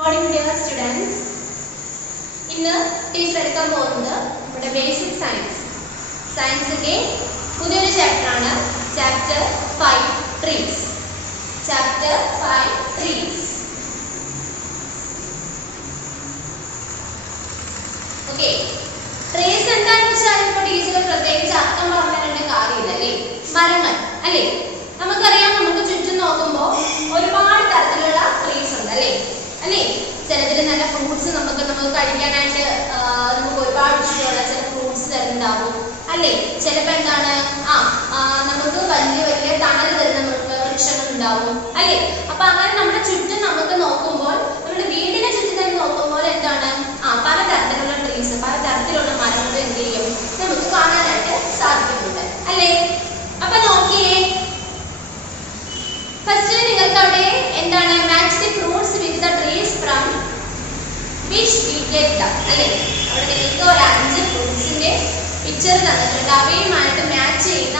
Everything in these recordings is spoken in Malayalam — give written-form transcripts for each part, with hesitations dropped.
Morning dear students. ഇന്ന് ടീച്ചർ എടുക്കാൻ പോകുന്നത് നമ്മുടെ ബേസിക് സയൻസിന്റെ പുതിയൊരു ചാപ്റ്റർ ആണ്. Chapter 5 trees. Chapter 5 trees. Okay, trees എന്താണെന്ന് വെച്ചാൽ ഇപ്പോൾ ടീച്ചർ പ്രത്യേകിച്ച് അർത്ഥം പറഞ്ഞിട്ട് കാര്യമില്ല അല്ലേ. മരങ്ങൾ അല്ലേ. നമുക്കറിയാം, നമുക്ക് ചുറ്റും നോക്കുമ്പോൾ ഒരുപാട് തരത്തിലുള്ള ട്രീസ് ഉണ്ട് അല്ലേ. ചിലതിൽ നല്ല ഫ്രൂട്ട്സ് നമുക്ക് കഴിക്കാനായിട്ട് നമുക്ക് ഒരുപാട് ഇഷ്ടമുള്ള ചില ഫ്രൂട്ട്സ് തരുന്നുണ്ടാവും അല്ലേ. ചിലപ്പോൾ എന്താണ് നമുക്ക് വലിയ വലിയ തണൽ തരുന്ന വൃക്ഷങ്ങൾ ഉണ്ടാവും അല്ലേ. അപ്പൊ അങ്ങനെ നമ്മുടെ ചുറ്റും നമുക്ക് നോക്കുമ്പോൾ, നമ്മുടെ വീടിനെ ചുറ്റും തന്നെ നോക്കുമ്പോൾ എന്താണ് പലതരത്തിലുള്ള ട്രീസ്, പലതരത്തിലുള്ള മരങ്ങൾ എന്ത് ചെയ്യും നമുക്ക് കാണാനായിട്ട് സാധിക്കുന്നുണ്ട് അല്ലേ. അപ്പൊ നോക്കിയേ, ഫസ്റ്റ് നിങ്ങൾക്ക് അവിടെ എന്താണ് match the fruits with the trees from which we get them അല്ലേ. അവിടെ നിങ്ങൾക്ക് ഒരു 5 ഫ്രൂട്ട്സിന്റെ പിക്ചർ തന്നിട്ടുണ്ട്. അവയുമായിട്ട് മാച്ച് ചെയ്യുന്ന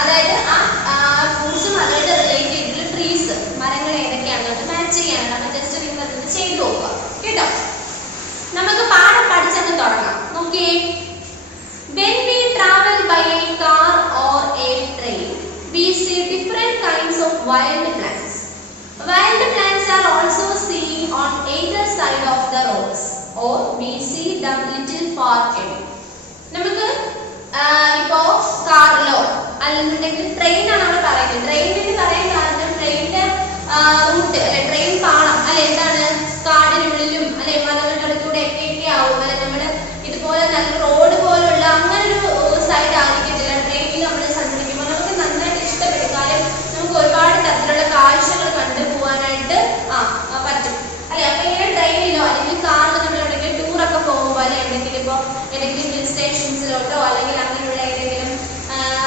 അതായത് ആ ഫ്രൂട്ട്സും അതുമായിട്ട് റിലേറ്റ് ചെയ്തിട്ടുള്ള ട്രീസ്, മരങ്ങൾ ഏതൊക്കെയാണെന്ന് മാച്ച് ചെയ്യാനാണ്. നമ്മൾ ജസ്റ്റ് നിങ്ങൾ അത് ചെയ്ത് നോക്കുക കേട്ടോ. നമുക്ക് പാഠം പഠിച്ചങ്ങ് തുടങ്ങാം. നോക്കിയേ, when we travel by a car or a train we see different kinds of wild plants. Wild plants are also seen on either side of the roads or we see them little far away. നമുക്ക് ഇപ്പോ കാറിലോ അല്ലെന്നുണ്ടെങ്കിൽ ട്രെയിൻ ആണ് നമ്മൾ പറയുന്നത്. ട്രെയിനിന് പറയാൻ കാരണം ട്രെയിനിന്റെ റൂട്ട് അല്ലെ, ട്രെയിൻ പാളം അല്ലെ എന്താണ് കാടിനുള്ളിലും അല്ലെ മലകളുടെ അടുത്തൂടെ ഒക്കെ ആവും അല്ലെ. നമ്മുടെ ഇതുപോലെ നല്ല റോഡ് പോലുള്ള അങ്ങനെ ഒരു സൈഡ് ആയിരിക്കത്തില്ല ട്രെയിനിൽ നമ്മൾ സഞ്ചരിക്കുമ്പോൾ. നമുക്ക് നന്നായിട്ട് ഇഷ്ടപ്പെടും. കാര്യം നമുക്ക് ഒരുപാട് തരത്തിലുള്ള കാഴ്ചകൾ കണ്ടു പോകാനായിട്ട് പറ്റും അല്ലെ. അപ്പൊ ഇങ്ങനെ ട്രെയിനിലോ അല്ലെങ്കിൽ കാറിലോ നമ്മൾ എവിടെയെങ്കിലും ടൂറൊക്കെ പോകുമ്പോൾ അല്ലെ എന്തെങ്കിലും ഇപ്പോൾ ഏതെങ്കിലും ഹിൽ സ്റ്റേഷൻസിലോട്ടോ അല്ലെങ്കിൽ അങ്ങനെയുള്ള ഏതെങ്കിലും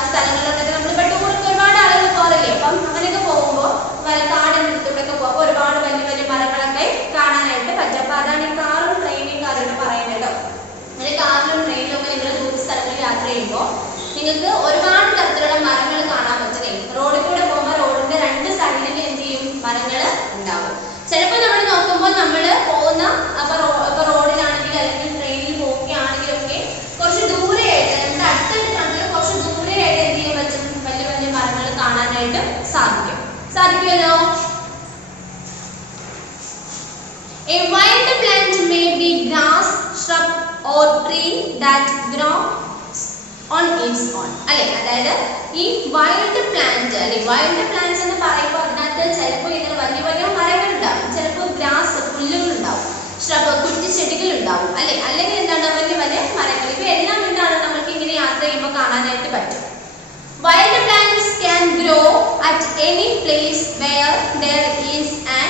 സ്ഥലങ്ങളിലോട്ടൊക്കെ നമ്മളിപ്പോൾ ടൂർക്ക് ഒരുപാട് ആളുകൾ പോകാറില്ലേ. അപ്പം അങ്ങനെയൊക്കെ പോകുമ്പോൾ കാടിനടുത്തൂടെയൊക്കെ പോകുമ്പോൾ ഒരുപാട് വലിയ വലിയ മരങ്ങളൊക്കെ കാണാനായിട്ട് പറ്റും. അപ്പൊ അതാണ് ഈ കാറും ട്രെയിനും കാര്യങ്ങൾ പറയുന്നത് കേട്ടോ. അങ്ങനെ കാറിലും ട്രെയിനിലും ഒക്കെ നിങ്ങൾ ദൂര സ്ഥലങ്ങളിൽ യാത്ര ചെയ്യുമ്പോൾ നിങ്ങൾക്ക് ഒരുപാട് തരത്തിലുള്ള മരങ്ങൾ കാണാൻ പറ്റുന്നേ. റോഡിൽ കൂടെ പോകുമ്പോൾ റോഡിന്റെ 2 സൈഡിലും എന്ത് ചെയ്യും മരങ്ങൾ ഉണ്ടാവും. ചിലപ്പോൾ നമ്മൾ നോക്കുമ്പോൾ നമ്മൾ പോകുന്ന അപ്പൊ റോഡിലാണെങ്കിൽ അല്ലെങ്കിൽ ട്രെയിനിൽ പോവുകയാണെങ്കിലും ഒക്കെ കുറച്ച് ദൂരെയായിട്ട് നമ്മുടെ അടുത്തടുത്ത് കണ്ടിട്ട് കുറച്ച് ദൂരെയായിട്ട് എന്ത് ചെയ്യാൻ പറ്റും വലിയ വലിയ മരങ്ങൾ കാണാനായിട്ട് സാധിക്കുമല്ലോ. A wild plant may be grass, shrub or tree that grows on its own അല്ലെ. അതായത് ഈ വൈൽഡ് പ്ലാന്റ് അല്ലെ, വൈൽഡ് പ്ലാന്റ്സ് എന്ന് പറയുമ്പോൾ അതിനകത്ത് ചിലപ്പോൾ ഇങ്ങനെ വലിയ വലിയ മരങ്ങൾ ഉണ്ടാവും, ചിലപ്പോൾ ഗ്രാസ് പുല്ലുകൾ ഉണ്ടാവും, ഷ്രബ് കുറ്റിച്ചെടികൾ ഉണ്ടാവും അല്ലെ. അല്ലെങ്കിൽ എന്താണ് വലിയ വലിയ മരങ്ങൾ. ഇവയെല്ലാം എന്താണ് നമുക്ക് ഇങ്ങനെ യാത്ര ചെയ്യുമ്പോൾ കാണാനായിട്ട് പറ്റും. Wild plants can grow at any place where there is an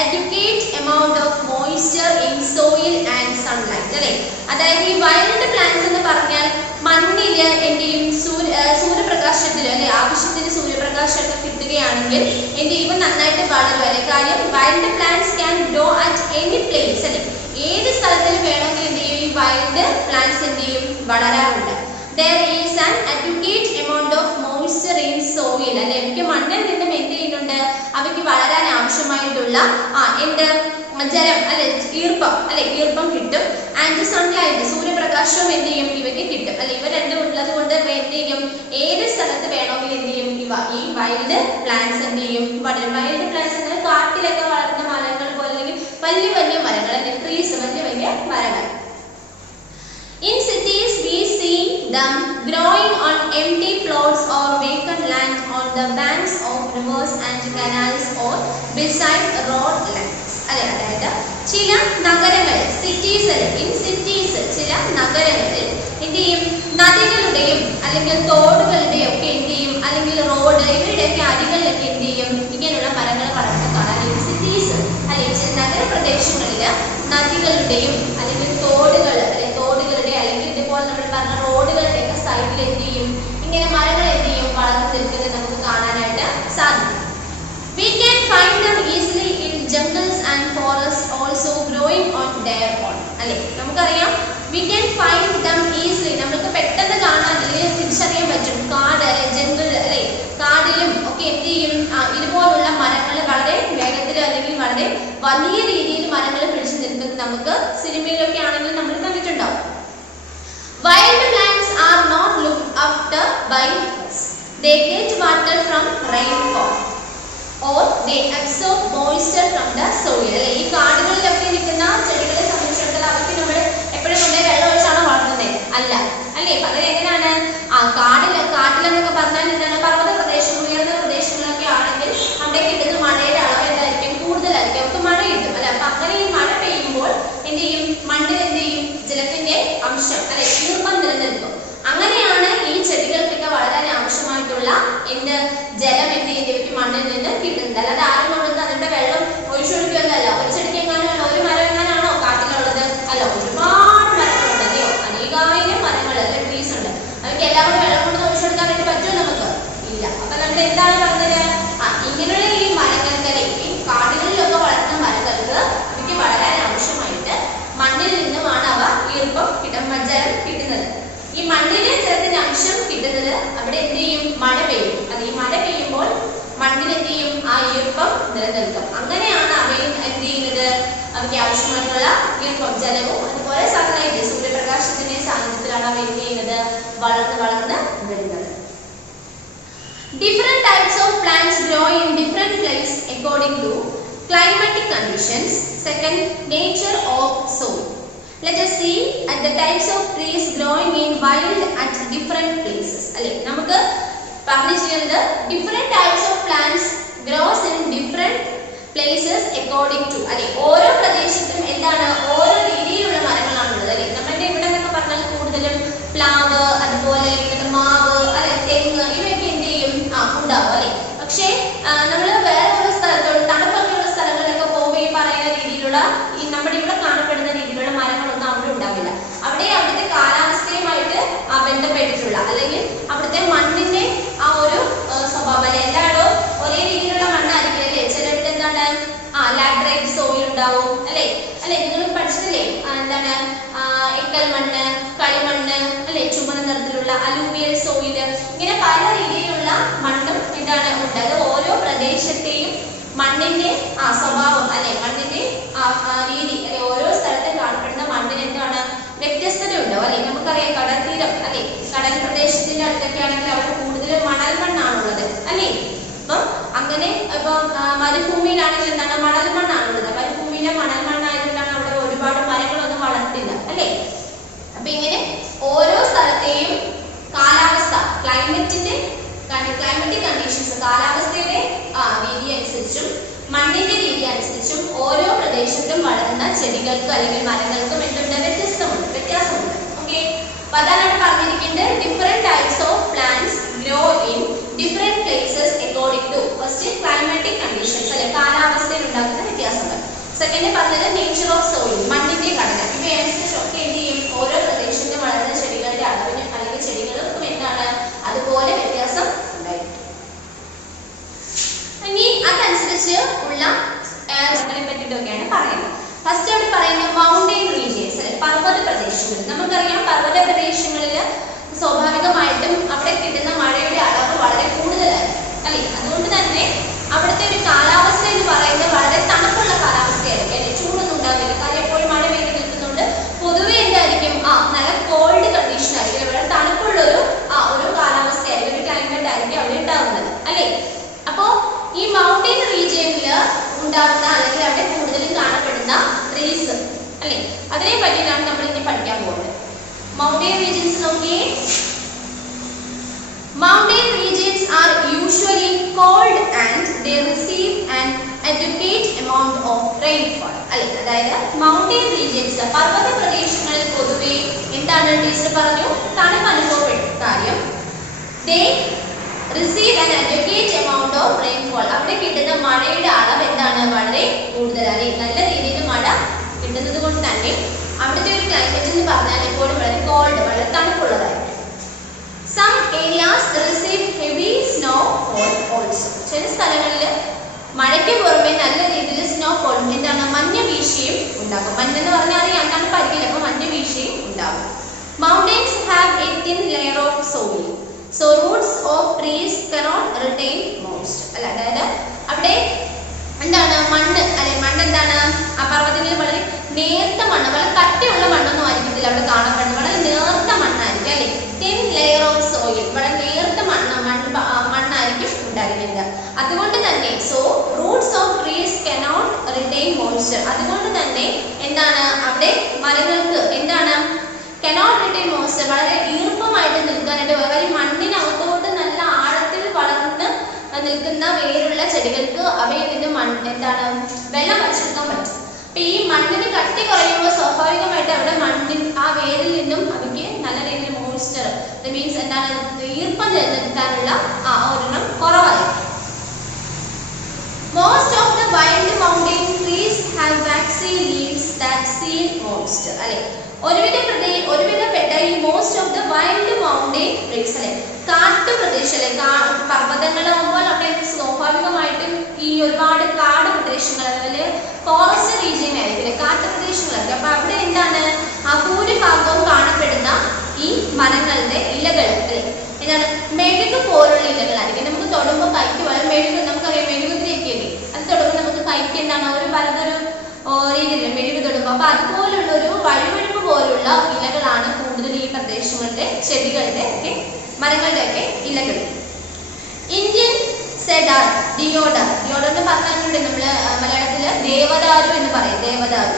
adequate amount of moisture in soil and sunlight അല്ലെ. അതായത് ഈ വൈൽഡ് പ്ലാന്റ്സ് എന്ന് പറഞ്ഞാൽ മണ്ണില് എന്തെയും സൂര്യപ്രകാശത്തില് അല്ലെ ആവശ്യത്തിന് സൂര്യപ്രകാശമൊക്കെ കിട്ടുകയാണെങ്കിൽ എന്ത് ചെയ്യും നന്നായിട്ട് വളരും അല്ലെ. കാര്യം wild plants can grow at any place അല്ലെ. ഏത് സ്ഥലത്തിൽ വേണമെങ്കിൽ എന്ത് ചെയ്യും ഈ വൈൽഡ് പ്ലാന്റ്സ് എന്ത് ചെയ്യും വളരാറുണ്ട്. There is an adequate amount of moisture in soil അല്ലെ. അവയ്ക്ക് മണ്ണിൽ നിന്നും എന്ത് ചെയ്യുന്നുണ്ട്, അവയ്ക്ക് വളരാൻ ആവശ്യമായിട്ടുള്ള ജലം അല്ലെ, ഈർപ്പം കിട്ടും. ആൻഡ് സൺലൈറ്റ് സൂര്യപ്രകാശവും എന്ത് ചെയ്യും ഇവയ്ക്ക് കിട്ടും അല്ലെ. ഇവ രണ്ടും ഉള്ളത് കൊണ്ട് എന്ത് ചെയ്യും ഏത് സ്ഥലത്ത് വേണമെങ്കിൽ എന്ത് ചെയ്യും ഈ വൈൽഡ് പ്ലാന്റ്സ് എന്ത് ചെയ്യും വളരും. വൈൽഡ് പ്ലാന്റ്സ് എന്നാൽ കാട്ടിലൊക്കെ വളരുന്ന മരങ്ങൾ പോലെ അല്ലെങ്കിൽ വലിയ വലിയ മരങ്ങൾ അല്ലെ, ട്രീസ് വലിയ വലിയ മരങ്ങൾ. In cities we see them growing on empty plots or vacant land on the banks of rivers and canals or beside road lines അല്ലെ. അതായത് ചില നഗരങ്ങൾ സിറ്റീസ് അല്ലെ, ഇൻ സിറ്റീസ് ചില നഗരങ്ങളിൽ എന്ത് ചെയ്യും നദികളുടെയും അല്ലെങ്കിൽ തോടുകളുടെയും ഒക്കെ എന്ത് ചെയ്യും അല്ലെങ്കിൽ റോഡ് ഇവരുടെയൊക്കെ അരികളിലൊക്കെ എന്ത് ചെയ്യും ഇങ്ങനെയുള്ള മരങ്ങൾ വളർന്നു കാണാൻ. സിറ്റീസ് അല്ലെ ചില നഗരപ്രദേശങ്ങളിൽ നദികളുടെയും അല്ലെങ്കിൽ തോടുകളുടെ അല്ലെങ്കിൽ ഇതുപോലെ നമ്മൾ പറഞ്ഞ റോഡുകളുടെ ഒക്കെ സൈഡിൽ എന്ത് ചെയ്യും ഇങ്ങനെ മരങ്ങൾ എന്ത് ചെയ്യും വളർന്നു നിൽക്കുന്നത് നമുക്ക് കാണാനായിട്ട് സാധിക്കും. We can find them easily in jungles and forests also growing on their own അല്ലെ. നമുക്കറിയാം we can find them easily, നമുക്ക് പെട്ടെന്ന് കാണാൻ അല്ലെങ്കിൽ തിരിച്ചറിയാൻ പറ്റും കാട് അല്ലെ, ജംഗിൾ അല്ലെ, കാടിലും ഒക്കെ എന്ത് ചെയ്യും ഇതുപോലുള്ള മരങ്ങൾ വളരെ വേഗത്തിൽ അല്ലെങ്കിൽ വളരെ വലിയ രീതിയിൽ മരങ്ങൾ പിടിച്ചു നിൽക്കുന്നത് നമുക്ക് സിനിമയിലൊക്കെ ആണെങ്കിൽ നമ്മൾ കണ്ടിട്ടുണ്ടാവും. Wild plants are not looked after by us. They get water from rainfall or they absorb moisture from the soil. അല്ലെ ഈ കാടുകളിലൊക്കെ നിൽക്കുന്ന ചെടികളെ സംബന്ധിച്ചിടത്തോളം അവർക്ക് നമ്മൾ എപ്പോഴും കൊണ്ടേ വെള്ളം ഒഴിച്ചാണോ വളർത്തുന്നത്? അല്ല അല്ലേ. പകരം എങ്ങനെയാണ് കാട്ടിലെന്നൊക്കെ പറഞ്ഞാൽ എന്താണ്, പർവ്വത പ്രദേശം ഉയർന്ന പ്രദേശങ്ങളൊക്കെ ആണെങ്കിൽ അവിടെ കിട്ടുന്ന മഴയുടെ അളവ് എന്തായിരിക്കും? കൂടുതലായിരിക്കും. അവർക്ക് മഴ കിട്ടും അല്ലെ. അപ്പൊ അങ്ങനെ ഈ മഴ പെയ്യുമ്പോൾ എന്ത് ചെയ്യും? മണ്ണിൽ എന്ത് ചെയ്യും? ജലത്തിന്റെ അംശം അല്ലെ, ഈർപ്പം നിലനിൽക്കും. അങ്ങനെയാണ് ഈ ചെടികൾക്കൊക്കെ വളരാൻ ആവശ്യമായിട്ടുള്ള ജലം എന്ത് ചെയ്യും? മണ്ണിൽ നിന്ന് കിട്ടുന്നത്. അല്ലാതെ ആരും കൊണ്ടുവന്ന് അതിന്റെ വെള്ളം ഒഴിച്ചൊഴിക്കുകയല്ല. ഒരു ചെടിക്ക് എങ്ങനെയാണോ, ഒരു മരം എങ്ങനെയാണോ കാട്ടിലുള്ളത്? അല്ല, ഒരുപാട് മരങ്ങളുണ്ട് അല്ലയോ, അനേകായിരം മരങ്ങൾ അല്ലെ, ട്രീസ് ഉണ്ട്. അവർക്ക് എല്ലാവരും വെള്ളം കൊണ്ട് ഒഴിച്ചെടുക്കാനായിട്ട് പറ്റുമോ? നമുക്ക് ഇല്ല. അപ്പൊ നമ്മൾ എന്താണ് പറഞ്ഞത്? ഇങ്ങനെയുള്ള ഈ മരങ്ങൾക്ക്, ഈ കാടുകളിലൊക്കെ വളർത്തുന്ന മരങ്ങൾക്ക് അവയ്ക്ക് വളരാൻ ആവശ്യമായിട്ട് മണ്ണിൽ നിന്നുമാണ് അവ ഈർപ്പം ജലം കിട്ടുന്നത്. ഈ മണ്ണിലെ ജലത്തിന്റെ അംശം കിട്ടുന്നത് അവിടെ എന്ത് ചെയ്യും? മഴ പെയ്യും. അത് ഈ മഴ പെയ്യുമ്പോൾ മണ്ണിൽ എന്ത് ചെയ്യും? ആ ഈർപ്പം നിലനിൽക്കും. അങ്ങനെയാണ് അവയിൽ എന്ത് ചെയ്യുന്നത്? അവയ്ക്ക് ആവശ്യമായിട്ടുള്ള ഈർപ്പം, ജലവും അതുപോലെ സൺലൈറ്റ്, സൂര്യപ്രകാശത്തിന്റെ സാന്നിധ്യത്തിലാണ് അവ എന്ത് ചെയ്യുന്നത്? വളർന്ന് വരുന്നത്. Different types of plants grow in different places according to climatic conditions. Second, nature of soil. Let us see at the types of trees growing in wild at different places. അല്ലേ, നമുക്ക് പറഞ്ഞു ചെയ്യുന്നത് different types of plants grows in different places according to, അല്ലേ, ഓരോ പ്രദേശത്തും എന്താണ്, ഓരോ രീതിയിലുള്ള മരങ്ങളാണുള്ളത് അല്ലേ. നമ്മുടെ ഇവിടെ എന്നൊക്കെ പറഞ്ഞാൽ കൂടുതലും പ്ലാവ്, അതുപോലെ മാവ് അല്ലെ, തെങ്ങ്, ഇവയൊക്കെ എന്ത് ചെയ്യും? ഉണ്ടാവും അല്ലെ. പക്ഷേ നമ്മൾ വേറെ ഒരു സ്ഥലത്തോട്, തണുപ്പൊക്കെയുള്ള സ്ഥലങ്ങളിലൊക്കെ പോകുമ്പോൾ ഈ പറയുന്ന രീതിയിലുള്ള ഈ നമ്മുടെ ഇവിടെ കാണപ്പെടുന്ന രീതിയിലുള്ള മരങ്ങളൊന്നും അവിടെ ഉണ്ടാവില്ല. അവിടെ അവിടുത്തെ കാലാവസ്ഥയുമായിട്ട് ബന്ധപ്പെട്ടിട്ടുള്ള, അല്ലെങ്കിൽ അവിടുത്തെ മണ്ണിന്റെ ആ ഒരു സ്വഭാവം അല്ലെ, എല്ലായിടവും ഒരേ രീതിയിലുള്ള മണ്ണായിരിക്കും അല്ലേ. ചിലടത്ത് എന്താണ് ലാറ്ററൈറ്റ് സോയിൽ ഉണ്ടാവും അല്ലെ. നിങ്ങൾ പഠിച്ചിട്ടില്ലേ എന്താണ് എക്കൽ മണ്ണ്, കളിമണ്ണ് അല്ലെ, ചുമന്ന നിറത്തിലുള്ള അലൂവിയൽ സോയിൽ, ഇങ്ങനെ പല രീതിയിലുള്ള മണ്ണും എന്താണ് ഉണ്ട്. അത് ഓരോ പ്രദേശത്തെയും മണ്ണിന്റെ സ്വഭാവം അല്ലെ, മണ്ണിന്റെ രീതി അല്ലെ, ഓരോ സ്ഥലത്തും കാണപ്പെടുന്ന മണ്ണിന് എന്താണ് വ്യത്യസ്തത ഉണ്ടാവും അല്ലെ. നമുക്കറിയാം കടൽ തീരം അല്ലെ, കടൽ പ്രദേശത്തിന്റെ അടുത്തൊക്കെ ആണെങ്കിൽ അവിടെ കൂടുതലും മണൽ മണ്ണാണുള്ളത് അല്ലെ. അപ്പം അങ്ങനെ ഇപ്പം മരുഭൂമിയിലാണെങ്കിൽ എന്താണ് മണൽ മണ്ണാണുള്ളത്. മരുഭൂമിയിലെ മണൽ മണ്ണായതുകൊണ്ടാണ് അവിടെ ഒരുപാട് മരങ്ങളൊന്നും വളർത്തില്ല അല്ലെ. അപ്പൊ ഇങ്ങനെ ഓരോ സ്ഥലത്തെയും കാലാവസ്ഥ, ക്ലൈമറ്റിക് കണ്ടീഷൻസ്, കാലാവസ്ഥയുടെ രീതി അനുസരിച്ചും മണ്ണിന്റെ രീതി അനുസരിച്ചും ഓരോ പ്രദേശത്തും വളരുന്ന ചെടികൾക്കും അല്ലെങ്കിൽ മരങ്ങൾക്കും എന്തുണ്ട്? വ്യത്യാസമുണ്ട്. ഓക്കെ, അപ്പൊ അതാണ് അവിടെ പറഞ്ഞിരിക്കുന്നത്. Different types of plants grow in different places according to first climatic conditions അല്ലെ, കാലാവസ്ഥയിൽ ഉണ്ടാകുന്ന വ്യത്യാസങ്ങൾ. സെക്കൻഡ് പറഞ്ഞത് നേച്ചർ ഓഫ് സോയിൽ, മണ്ണിന്റെ ഘടന. ഇവയനുസരിച്ചൊക്കെ എന്ത് ചെയ്യും? ഓരോ പ്രദേശത്തും വളരുന്ന ചെടികളുടെ അളവിന് അല്ലെങ്കിൽ ചെടികൾക്കും എന്താണ് അതുപോലെ വ്യത്യാസം ഉണ്ടായിരിക്കും. ഇനി അതനുസരിച്ച് ഉള്ള പറ്റിയിട്ടൊക്കെയാണ് പറയുന്നത്. ഫസ്റ്റ് അവിടെ പറയുന്നത് മൗണ്ടെയിൻ റീജിയൻസ് അല്ലെ, പർവ്വത പ്രദേശങ്ങൾ. നമുക്കറിയാം പർവ്വത പ്രദേശങ്ങളിൽ സ്വാഭാവികമായിട്ടും അവിടെ കിട്ടുന്ന മഴയുടെ അളവ് വളരെ കൂടുതലായിരിക്കും അല്ലെ. അതുകൊണ്ട് തന്നെ അവിടുത്തെ ഒരു കാലാവസ്ഥ എന്ന് പറയുന്നത് വളരെ തണുപ്പുള്ള കാലാവസ്ഥയായിരിക്കും അല്ലെ, ചൂടൊന്നും ഉണ്ടാവില്ല. കാര്യം എപ്പോഴും മഴ പെയ്ത് നിൽക്കുന്നുണ്ട്. പൊതുവെ എന്തായിരിക്കും? നല്ല കോൾഡ് കണ്ടീഷൻ ആയിരിക്കും, വളരെ തണുപ്പുള്ളൊരു ഒരു കാലാവസ്ഥയായിരിക്കും, ഒരു ക്ലൈമറ്റ് ആയിരിക്കും അവിടെ ഉണ്ടാകുന്നത് അല്ലെ. അപ്പോ ഈ മൗണ്ടെയിൻ റീജിയനിൽ ഉണ്ടാകുന്ന അല്ലെങ്കിൽ അവിടെ കൂടുതലും കാണപ്പെടുന്ന ട്രീസ് അല്ലെ, അതിനെ പറ്റിയിട്ടാണ് നമ്മൾ ഇനി പഠിക്കാൻ പോകുന്നത്. മൗണ്ടെയിൻ റീജിയൻസ് നോക്കിയേ. Mountain regions are usually cold and they receive an adequate amount of rainfall. അതായത് മൗണ്ടെയിൻ റീജിയൻസ്, പർവ്വത പ്രദേശങ്ങളിൽ പൊതുവെ എന്താണ് ടീച്ചർ പറഞ്ഞു? തണുപ്പ് അനുഭവപ്പെടുന്ന കാര്യം. They receive an adequate amount of rainfall. അവിടെ കിട്ടുന്ന മഴയുടെ അളവ് എന്താണ്? വളരെ കൂടുതലാണ്. നല്ല രീതിയിൽ മഴ കിട്ടുന്നത് കൊണ്ട് തന്നെ അവിടുത്തെ ഒരു ക്ലൈമറ്റ് എന്ന് പറഞ്ഞാൽ എപ്പോഴും വളരെ കോൾഡ്, വളരെ തണുപ്പുള്ളതായിരിക്കും. Some areas receive heavy snowfall also. ചില സ്ഥലങ്ങളിൽ മഴയ്ക്ക് പുറമെ നല്ല രീതിയിൽ സ്നോഫോൾ, എന്താണ് മഞ്ഞ് വീഴ്ചയും ഉണ്ടാകും. മഞ്ഞെന്ന് പറഞ്ഞാൽ അറിയാം തണുപ്പായിരിക്കില്ല, അപ്പോൾ മഞ്ഞ് വീഴ്ചയും ഉണ്ടാകും. Mountains have a thin layer of soil, so roots of trees cannot retain moisture. അതായത് അവിടെ എന്താണ് മണ്ണ് അല്ലെ മണ്ണ് എന്താണ് ആ പർവ്വതങ്ങളിൽ വളരെ നേർത്ത മണ്ണ് വളരെ കട്ടിയുള്ള മണ്ണൊന്നും ആയിരിക്കത്തില്ല അവിടെ കാണപ്പെടുന്നത് വളരെ നേർത്ത മണ്ണായിരിക്കും അല്ലെ തിൻ ലെയർ ഓഫ് സോയിൽ വളരെ നേർത്ത മണ്ണായിരിക്കും ഉണ്ടായിരിക്കുന്നത് അതുകൊണ്ട് തന്നെ so Roots of trees cannot retain moisture അതുകൊണ്ട് തന്നെ എന്താണ് അവിടെ മരങ്ങൾക്ക് എന്താണ് കനോട്ട് റിറ്റെയിൻ മോയ്സ്ചർ വളരെ ഈർപ്പമായിട്ട് നിൽക്കാനായിട്ട് വളരെ മണ്ണിനകത്തോട്ട് നല്ല ആഴത്തിൽ വളർന്ന് നിൽക്കുന്ന വേരുള്ള ചെടികൾക്ക് അവയിൽ നിന്ന് എന്താണ് വെള്ളം വലിച്ചെടുക്കാൻ പറ്റും അപ്പൊ ഈ മണ്ണിന് കട്ടി കുറയുമ്പോൾ സ്വാഭാവികമായിട്ട് അവിടെ മണ്ണിൻ ആ വേരിൽ നിന്നും അവയ്ക്ക് നല്ല രീതിയിൽ മോയ്സ്ചർ മീൻസ് എന്താണ് ഈർപ്പം നിലനിർത്താനുള്ള ആ ഒരെണ്ണം കുറവായിരിക്കും. Most of the wild mountain trees have waxy leaves that seal moisture അല്ലെ ഒരുവിധപ്പെട്ട ഈ most of the wild mountain trees അല്ലെ കാട്ടുപ്രദേശം അല്ലെ പർവ്വതങ്ങളാകുമ്പോൾ അവിടെ സ്വാഭാവികമായിട്ടും ഈ ഒരുപാട് കാട് പ്രദേശങ്ങൾ അതുപോലെ ഫോറസ്റ്റ് റീജിയൻ ആയിരിക്കും കാട്ടുപ്രദേശങ്ങളായിരിക്കും അപ്പൊ അവിടെ എന്താണ് ആ ഭൂരിഭാഗവും കാണപ്പെടുന്ന ഈ മരങ്ങളുടെ ഇലകൾ അല്ലെ എന്താണ് മെഴുക് പോലുള്ള ഇലകളായിരിക്കും നമുക്ക് തൊടുമ്പോൾ കൈക്ക് വളരെ മെഴുക് നമുക്കറിയാം മെഴുകുതിരിയൊക്കെ ഇല്ലേ അത് തൊടുമ്പോൾ നമുക്ക് കൈക്ക് എന്താണ് ഒരു പലതൊരു രീതിയിൽ മെഴുക് തൊടുമ്പോൾ അപ്പൊ അതുപോലുള്ള ഒരു വഴുവഴുപ്പ് പോലുള്ള ഇലകളാണ് കൂടുതൽ ഈ പ്രദേശങ്ങളുടെ ചെടികളുടെ ഒക്കെ മരങ്ങളുടെ ഒക്കെ ഇലകൾ. ഇന്ത്യൻ സെഡാർ ഡിയോഡർ എന്ന് പറഞ്ഞിട്ടുണ്ട് നമ്മള് മലയാളത്തില് ദേവദാരു എന്ന് പറയും ദേവദാരു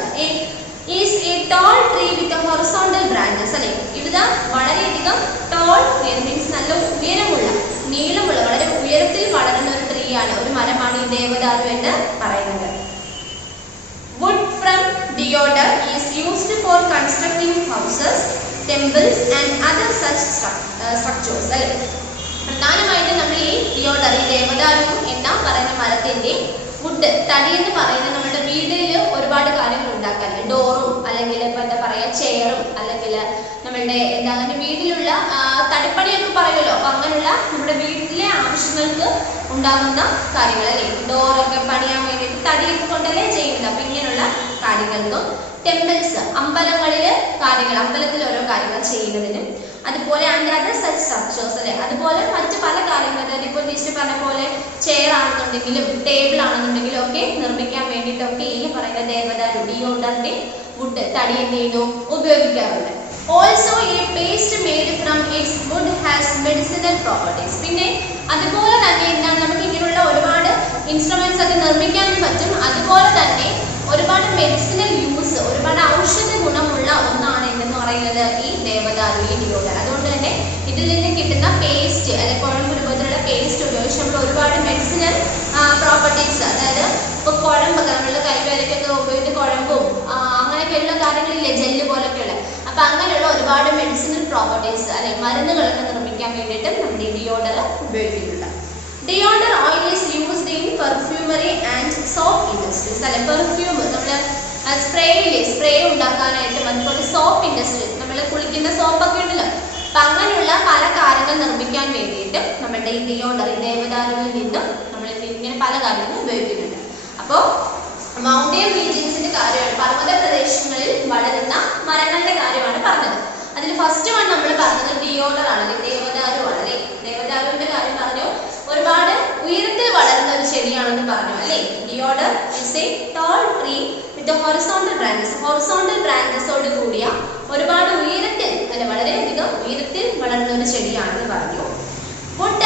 is a tall tree with a horizontal branches അല്ലെ ഇത് വളരെയധികം tall മീൻസ് നല്ല ഉയരമുള്ള നീളമുള്ള വളരെ ഉയരത്തിൽ വളരുന്ന ഒരു ട്രീ ആണ് ഒരു മരമാണ് ഈ ദേവദാരു എന്ന് പറയുന്നത്. Wood from deodar is used for constructing houses, temples and other such structures അല്ലെ പ്രധാനമായിട്ടും നമ്മൾ ഈ ഡിയോഡർ ഈ ദേവദാരു എന്ന പറയുന്ന മരത്തിന്റെ വുഡ് തടി എന്ന് പറയുന്നത് നമ്മുടെ വീടിൽ ഒരുപാട് കാര്യങ്ങൾ ഉണ്ടാക്കാൻ ഡോറും അല്ലെങ്കിൽ ഇപ്പൊ എന്താ പറയാ ചെയറും അല്ലെങ്കിൽ നമ്മളുടെ എന്താ അങ്ങനെ വീട്ടിലുള്ള തടിപ്പണിയൊക്കെ പറയുമല്ലോ അപ്പൊ അങ്ങനെയുള്ള നമ്മുടെ വീട്ടിലെ ആവശ്യങ്ങൾക്ക് ഉണ്ടാകുന്ന കാര്യങ്ങൾ അല്ലെ ഡോറൊക്കെ പണിയാൻ വേണ്ടിയിട്ട് തടിയൊക്കെ കൊണ്ടല്ലേ ചെയ്യുന്നത് അപ്പൊ ഇങ്ങനെയുള്ള കാര്യങ്ങൾക്കും ടെമ്പിൾസ് അമ്പലങ്ങളില് കാര്യങ്ങൾ അമ്പലത്തിൽ ഓരോ കാര്യങ്ങൾ ചെയ്യുന്നതിനും അതുപോലെ അതർ സച്ച് സ്ട്രക്ചേഴ്സ് അല്ലെ അതുപോലെ മറ്റു പല കാര്യങ്ങൾ അതായത് ഇപ്പോൾ ടീച്ചർ പറഞ്ഞ പോലെ ചെയർ ആണെന്നുണ്ടെങ്കിലും ടേബിൾ ആണെന്നുണ്ടെങ്കിലും ഒക്കെ നിർമ്മിക്കാൻ വേണ്ടിയിട്ടൊക്കെ ഈ പറയുന്ന ദേവദാരു ഡിയോഡറിന്റെ വുഡ് തടി എന്ത് ചെയ്യുന്നു ഉപയോഗിക്കാറുണ്ട്. Also a paste made from its wood has medicinal properties പിന്നെ അതുപോലെ തന്നെ എന്താണ് നമുക്ക് ഇങ്ങനെയുള്ള ഒരുപാട് ഇൻസ്ട്രുമെന്റ്സ് ഒക്കെ നിർമ്മിക്കാനും പറ്റും അതുപോലെ തന്നെ ഒരുപാട് മെഡിസിനൽ യൂസ് ഒരുപാട് ഔഷധ ഗുണമുള്ള ഒന്നാണ് എന്ന് പറയുന്നത് ഈ ദേവദാരു ഈ ഡിയോഡർ അതുകൊണ്ട് തന്നെ ഇതിൽ നിന്ന് കിട്ടുന്ന പേസ്റ്റ് അല്ലെങ്കിൽ കുഴമ്പ് രൂപത്തിലുള്ള പേസ്റ്റ് ഉപയോഗിച്ച് നമ്മൾ ഒരുപാട് മെഡിസിനൽ പ്രോപ്പർട്ടീസ് അതായത് ഇപ്പൊ കുഴമ്പൊക്കെ നമ്മളുടെ കൈവേലയ്ക്കൊക്കെ ഉപയോഗിച്ച് കുഴമ്പും അങ്ങനെയൊക്കെയുള്ള കാര്യങ്ങളില്ലേ ജെല്ല് പോലൊക്കെയുള്ള അപ്പൊ അങ്ങനെയുള്ള ഒരുപാട് മെഡിസിനൽ പ്രോപ്പർട്ടീസ് അല്ലെങ്കിൽ മരുന്നുകളൊക്കെ നിർമ്മിക്കാൻ വേണ്ടിയിട്ട് നമ്മുടെ ഈ ഡിയോഡർ ഉപയോഗിക്കുന്നുണ്ട്. Deodar oil is used in perfumery and soap industries അല്ലെ പെർഫ്യൂം നമ്മള് സ്പ്രേ ഉണ്ടാക്കാനായിട്ടും അതുപോലെ സോപ്പ് ഇൻഡസ്ട്രി നമ്മൾ കുളിക്കുന്ന സോപ്പൊക്കെ ഉണ്ടല്ലോ അപ്പൊ അങ്ങനെയുള്ള പല കാര്യങ്ങൾ നിർമ്മിക്കാൻ വേണ്ടിയിട്ട് നമ്മുടെ ഈ ഡിയോഡർ ദേവദാരുവിൽ നിന്നും നമ്മൾ ഇങ്ങനെ പല കാര്യങ്ങളും ഉപയോഗിക്കുന്നുണ്ട്. അപ്പോൾ മൗണ്ടൻ റീജിയൻസിന്റെ കാര്യമാണ് പർവ്വത പ്രദേശങ്ങളിൽ വളരുന്ന മരങ്ങളുടെ കാര്യമാണ് പറഞ്ഞത്. അതിൽ ഫസ്റ്റ് വൺ നമ്മൾ പറഞ്ഞത് ഡിയോഡർ ആണ് ദേവദാരു ആണ് അല്ലെ ദേവദാരുവിന്റെ കാര്യം പറഞ്ഞു ഒരുപാട് ഉയരത്തിൽ വളരുന്ന ഒരു ചെടിയാണെന്ന് പറഞ്ഞു അല്ലേ. Deodar is a tall tree with horizontal ബ്രാഞ്ചസോട് കൂടിയ ഒരുപാട് ഉയരത്തിൽ അല്ലെ വളരെയധികം ഉയരത്തിൽ വളരുന്ന ഒരു ചെടിയാണെന്ന് പറഞ്ഞു. Wood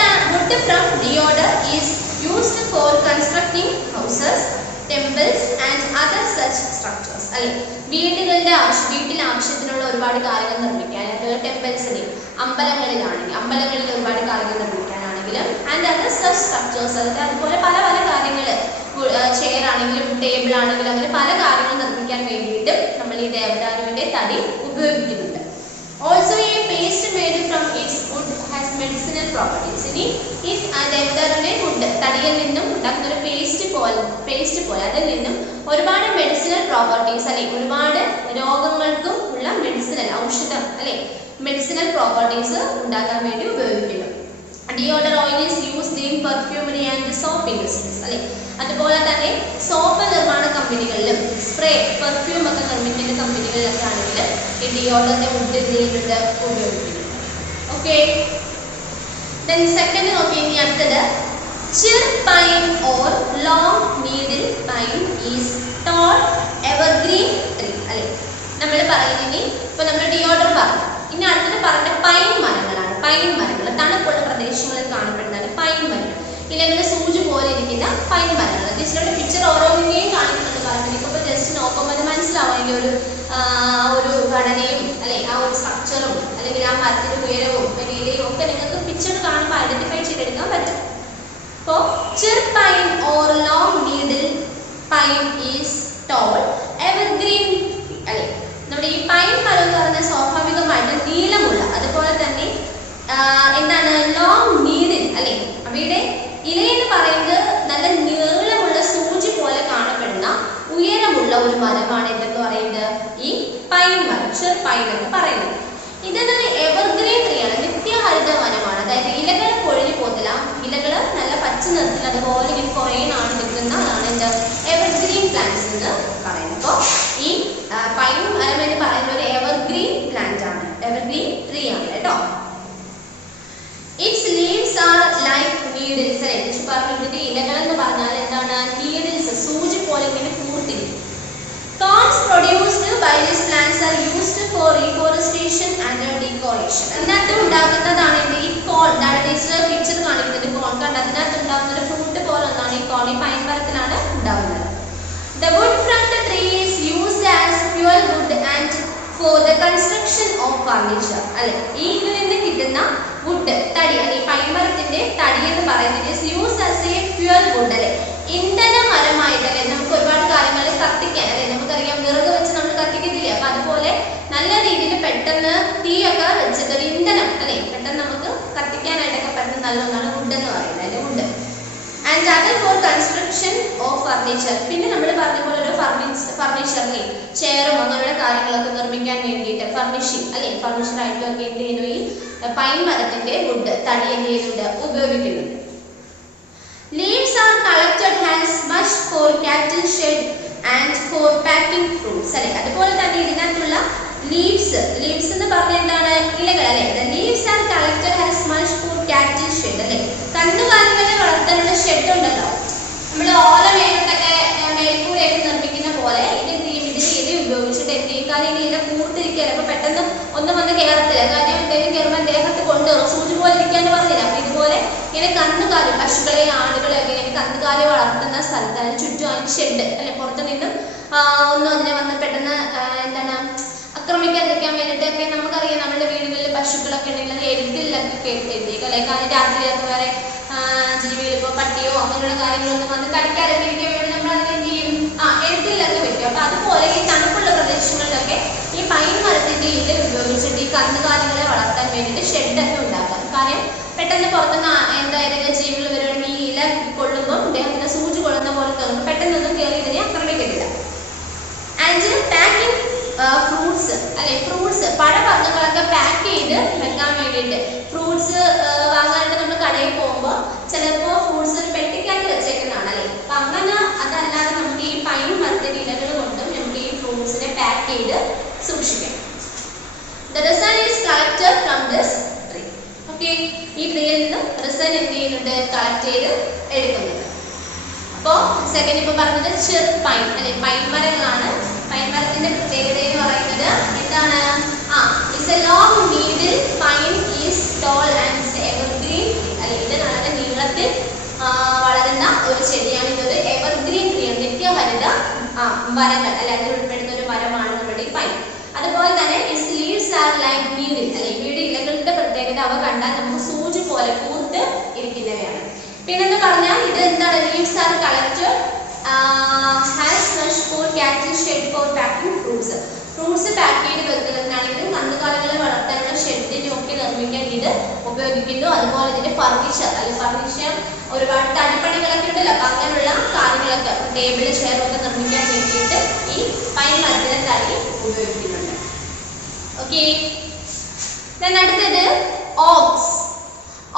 from deodar is used for constructing houses, temples and other such structures അല്ലെ വീട്ടിൽ ആവശ്യത്തിനുള്ള ഒരുപാട് കാര്യങ്ങൾ നിർമ്മിക്കാൻ ടെമ്പിൾസിൽ അമ്പലങ്ങളിൽ ഒരുപാട് കാര്യങ്ങൾ നിർമ്മിക്കാനാണെങ്കിലും ആൻഡ് അതർ സച്ച് സ്ട്രക്ചേഴ്സ് അതുപോലെ പല പല കാര്യങ്ങൾ ചെയർ ആണെങ്കിലും ടേബിൾ ആണെങ്കിലും അങ്ങനെ പല കാര്യങ്ങൾ നിർമ്മിക്കാൻ വേണ്ടിയിട്ട് നമ്മൾ ഈ ദേവദാരുവിന്റെ തടി ഉപയോഗിക്കുന്നുണ്ട്. Also a paste made from its wood has medicinal properties ഇനി ഈ ദേവദാരുവിന്റെ വുഡ് തടിയിൽ നിന്നും ഉണ്ടാക്കുന്ന ഒരു പേസ്റ്റ് പോലെ അതിൽ നിന്നും ഒരുപാട് മെഡിസിനൽ പ്രോപ്പർട്ടീസ് അല്ലെ ഒരുപാട് രോഗങ്ങൾക്കും ഉള്ള ഔഷധം അല്ലെ മെഡിസിനൽ പ്രോപ്പർട്ടീസ് ഉണ്ടാക്കാൻ വേണ്ടി ഉപയോഗിക്കുന്നു. Deodar oil is used in perfumery and soap industries അല്ലെ അതുപോലെ തന്നെ സോപ്പ് നിർമ്മാണ കമ്പനികളിലും സ്പ്രേ പെർഫ്യൂം ഒക്കെ നിർമ്മിക്കുന്ന കമ്പനികളിലൊക്കെ ആണെങ്കിലും ഈ ഡിയോഡറിന്റെ വുഡ് ചെയ്യുന്നുണ്ട് ഉപയോഗിക്കുന്നുണ്ട്. ഓക്കെ സെക്കൻഡ് നോക്കി ഇനി അടുത്തത് Chir pine or long needle pine is tall evergreen tree. അല്ലേ, നമ്മൾ പറയുന്നത് ഇപ്പോൾ നമ്മൾ ഡിയോഡർ പറഞ്ഞു. ഇനി അടുത്തത് പറഞ്ഞ പൈൻ മരങ്ങളാണ്. പൈൻ മരങ്ങൾ തണുപ്പുള്ള പ്രദേശങ്ങളിൽ കാണപ്പെടുന്നതാണ് പൈൻ മരങ്ങൾ. ഇല്ലെങ്കിൽ സൂചി പോലെ ഇരിക്കുന്ന പൈൻ മരങ്ങൾ. ടീച്ചറുടെ പിക്ചർ ഓരോന്നിനെയും കാണിക്കുന്നുണ്ട് പറയുന്നത്. ഇപ്പോൾ ജസ്റ്റ് നോക്കുമ്പോൾ അത് മനസ്സിലാവും അതിൻ്റെ ഒരു ഘടനയും അല്ലെ ആ ഒരു സ്ട്രക്ചറും അല്ലെങ്കിൽ ആ മരത്തിന്റെ ഉയരവും ഇലയും ഒക്കെ നിങ്ങൾക്ക് പിക്ചർ കാണുമ്പോൾ ഐഡന്റിഫൈ ചെയ്തെടുക്കാൻ പറ്റും. അപ്പോൾ chir pine or long needle pine is tall evergreen അല്ലെ, നമ്മുടെ ഈ പൈൻ മരം എന്ന് പറഞ്ഞാൽ സ്വാഭാവികമായിട്ട് നീളമുള്ള, അതുപോലെ തന്നെ എന്താണ് ലോങ് നീഡിൽ അല്ലെ, അവയുടെ ഇല എന്ന് പറയുന്നത് നല്ല നീളമുള്ള സൂചി പോലെ കാണപ്പെടുന്ന ഉയരമുള്ള ഒരു മരമാണ് എന്തെന്ന് പറയുന്നത് ഈ പൈൻ മരം, chir pine എന്ന് പറയുന്നത്. ഇതെന്താണ് എവർഗ്രീൻ ട്രീ ആണ്, നിത്യഹരിത വനമാണ്. അതായത് ഇലകൾ പൊഴിഞ്ഞു പോകത്തില്ല, ഇലകൾ നല്ല പച്ച നിറത്തിൽ അതുപോലെ ഇങ്ങനെ കുറേ നാൾ നിൽക്കുന്ന അതാണ് എന്താ എവർഗ്രീൻ പ്ലാന്റ്സ് എന്ന് പറയുന്നത്. അപ്പോൾ ഈ പൈൻ മരം എന്ന് പറയുന്ന ഒരു എവർഗ്രീൻ പ്ലാന്റ് ആണ്, എവർഗ്രീൻ ട്രീ ആണ് കേട്ടോ. Its leaves are like needles. അല്ലേ, പറഞ്ഞു ഇതിന്റെ ഇലകൾ എന്ന് പറഞ്ഞാൽ എന്താണ്, നീഡിൽസ്, സൂചി പോലെ ഇങ്ങനെ കൂർത്തിരിക്കും. Cones produced by these plants are used for reforestation and decoration. അതിനകത്ത് ഉണ്ടാകുന്നതാണ് ഈ കോൺ. ടീച്ചർ പിക്ചർ കാണിക്കുന്നത് കോൺ കണ്ട് അതിനകത്ത് ഉണ്ടാകുന്ന ഒരു ഫ്രൂട്ട് പോലെ ഒന്നാണ് ഈ കോൺ. ഈ പൈൻ മരത്തിലാണ് ഉണ്ടാകുന്നത്. The wood from the tree is used as fuel wood and for the construction of furniture. അല്ലെ, ഈ ഇതിൽ നിന്ന് കിട്ടുന്ന വുഡ് തടി അല്ലെ പൈൻ മരത്തിന്റെ തടി എന്ന് പറയുന്നത് is used as a fuel wood അല്ലെ, ഇന്ധന മരമായിട്ട് അല്ലെ നമുക്ക് ഒരുപാട് കാര്യങ്ങളിൽ കത്തിക്കാൻ അല്ലെ, നമുക്കറിയാം വിറക് വെച്ച് നമ്മൾ കത്തിക്കത്തില്ലേ, അപ്പൊ അതുപോലെ നല്ല രീതിയിൽ പെട്ടെന്ന് തീയൊക്കെ വെച്ചിട്ട് ഒരു ഇന്ധനം അല്ലെ പെട്ടെന്ന് നമുക്ക് കത്തിക്കാനായിട്ടൊക്കെ പറ്റുന്ന നല്ല ഒന്നാണ് വുഡ് എന്ന് പറയുന്നത് അല്ലെ, wood. And other for construction of furniture. പിന്നെ നമ്മൾ പറഞ്ഞ പോലെ ഒരു ഫർണിച്ചറിനെ ചെയറും അങ്ങനെയുള്ള കാര്യങ്ങളൊക്കെ നിർമ്മിക്കാൻ വേണ്ടിയിട്ട് ഫർണിഷിംഗ് അല്ലെ, ഫർണിച്ചർ ആയിട്ടൊക്കെ എന്ത് ചെയ്യുന്നു ഈ പൈൻ മരത്തിന്റെ വുഡ് തടി എന്ത് ചെയ്യുന്നുണ്ട് ഉപയോഗിക്കുന്നുണ്ട്. Leaves are collected as much for cattle shed and for packing fruits. അല്ലെ, അതുപോലെ തന്നെ ഇതിനകത്തുള്ള ലീവ്സ് എന്ന് പറഞ്ഞാൽ എന്താണ്, ഇലകൾ അല്ലെ. The leaves are collected as much for cattle shed അല്ലെ, കന്നുകാലികളെ വളർത്താനുള്ള ഷെഡ് ഉണ്ടല്ലോ, നമ്മൾ ഓല മേലത്തൊക്കെ മേൽക്കൂരയൊക്കെ നിർമ്മിക്കുന്ന പോലെ ഇത് എന്ത് ചെയ്യും, ഇതിന് ഉപയോഗിച്ചിട്ട് എന്ത് ചെയ്യും, കാര്യം ഇല കൂർത്തിരിക്കുകയല്ല, അപ്പൊ പെട്ടെന്ന് ഒന്നും വന്ന് കയറത്തില്ല, കാര്യം എന്തെങ്കിലും കയറുമ്പോൾ ദേഹത്ത് കൊണ്ടുവരും, സൂചി പോലെ ഇരിക്കാന്ന് പറഞ്ഞില്ല. അപ്പൊ ഇതുപോലെ ഇങ്ങനെ കന്നുകാലി പശുക്കളെ ആടുകളെ ഒക്കെ ഇങ്ങനെ കന്നുകാലി വളർത്തുന്ന സ്ഥലത്ത് അതിന് ചുറ്റും അതിന് ഷെഡ് അല്ലെ, പുറത്തു നിന്നും ഒന്നും അതിനെ വന്ന് പെട്ടെന്ന് എന്താണ് ആക്രമിക്കാതിരിക്കാൻ വേണ്ടിയിട്ടൊക്കെ നമുക്കറിയാം നമ്മുടെ വീടുകളിൽ പശുക്കളൊക്കെ ഉണ്ടെങ്കിൽ അത് എഴുത്തിലൊക്കെ കേട്ടിരിക്കും അല്ലെ, കാരണം രാത്രിയിലൊക്കെ വേറെ ജീവികൾ ഇപ്പോൾ പട്ടിയോ അങ്ങനെയുള്ള കാര്യങ്ങളൊന്നും വന്ന് കടിക്കാതിരിക്കാൻ വേണ്ടി നമ്മൾ അതിനെ എന്ത് ചെയ്യും, എഴുത്തിലൊക്കെ വെക്കും. അപ്പൊ അതുപോലെ ഈ തണുപ്പുള്ള പ്രദേശങ്ങളിലൊക്കെ ഈ പൈൻ മരത്തിന്റെ ഇല ഉപയോഗിച്ചിട്ട് ഈ കന്നുകാലികളെ വളർത്താൻ വേണ്ടിയിട്ട് ഷെഡൊക്കെ ഉണ്ടാക്കാം. കാര്യം പെട്ടെന്ന് പുറത്തുനിന്ന് എന്തായാലും ജീവികൾ വരുവാണെങ്കിൽ ഈ ഇല കൊള്ളുമ്പോൾ ദേഹത്തിന് സൂചി കൊള്ളുന്ന പോലെ തോന്നുമ്പോൾ പെട്ടെന്നൊന്നും കയറി ഇതിനെ ആക്രമിക്കത്തില്ല. ആൻഡ് പാക്കിംഗ് ഫ്രൂട്ട്സ് അല്ലെ, ഫ്രൂട്ട്സ് പഴവർഗ്ഗങ്ങളൊക്കെ പാക്ക് ചെയ്ത് വെക്കാൻ വേണ്ടിയിട്ട് ഫ്രൂട്ട്സ് വാങ്ങാനായിട്ട് നമ്മൾ കടയിൽ പോകുമ്പോൾ ചിലപ്പോൾ ഫ്രൂട്ട്സ് ഒരു പെട്ടിക്കകത്ത് വെച്ചേക്കുന്നതാണ് അല്ലെ, അപ്പൊ അങ്ങനെ അതല്ലാതെ നമുക്ക് ഈ പൈൻ മരത്തിന്റെ ഇലകൾ കൊണ്ടും നമുക്ക് ഈ ഫ്രൂട്ട്സിനെ പാക്ക് ചെയ്ത് സൂക്ഷിക്കാം. The resin is collected from this tree. Okay, ഈ ട്രീയിൽ നിന്ന് റിസൻ എന്ത് ചെയ്യുന്നുണ്ട്, കളക്ട് ചെയ്ത് എടുക്കുന്നുണ്ട്. അപ്പോൾ സെക്കൻഡ് ഇപ്പോൾ പറഞ്ഞത് chir pine അല്ലെ, പൈൻ മരങ്ങളാണ്. പൈൻ മരത്തിന്റെ പ്രത്യേകത എന്ന് പറയുന്നത് എന്താണ്, it's a long needle pine is tall and it's evergreen അല്ലെ, ഇത് വളരെ നീളത്തിൽ വളരുന്ന ഒരു ചെടിയാണ്. ഇതൊരു എവർഗ്രീൻ ട്രീ, നിത്യഹരിത മരങ്ങൾ അല്ലെ അതിൽ ഉൾപ്പെടുന്ന ഒരു മരമാണ് നമ്മുടെ ഈ പൈൻ. അതുപോലെ തന്നെ its leaves are like needle അല്ലെ, ഇവയുടെ ഇലകളുടെ പ്രത്യേകത അവ കണ്ടാൽ നമുക്ക് സൂചി പോലെ കൂർത്ത് ഇരിക്കുന്നവയാണ്. പിന്നെന്ന് പറഞ്ഞാൽ ഇത് എന്താണ്, leaves are collected has much for cattle shed for packing fruits. Fruits pack ചെയ്ത് വെക്കുന്നതിനാണെങ്കിൽ കന്നുകാലികളെ വളർത്താനുള്ള ഷെഡിനെ ഒക്കെ നിർമ്മിക്കാൻ ഇത് ഉപയോഗിക്കുന്നു. അതുപോലെ ഇതിന്റെ ഫർണിച്ചർ അല്ലെ, ഫർണിച്ചർ ഒരുപാട് തടിപ്പണികളൊക്കെ ഉണ്ടല്ലോ, അപ്പൊ അങ്ങനെയുള്ള കാര്യങ്ങളൊക്കെ ടേബിള് ചെയറൊക്കെ നിർമ്മിക്കാൻ വേണ്ടിയിട്ട് ഈ പൈൻ മരത്തിന്റെ തടി ഉപയോഗിക്കുന്നുണ്ട്. ഓക്കെ, അടുത്തത് oaks.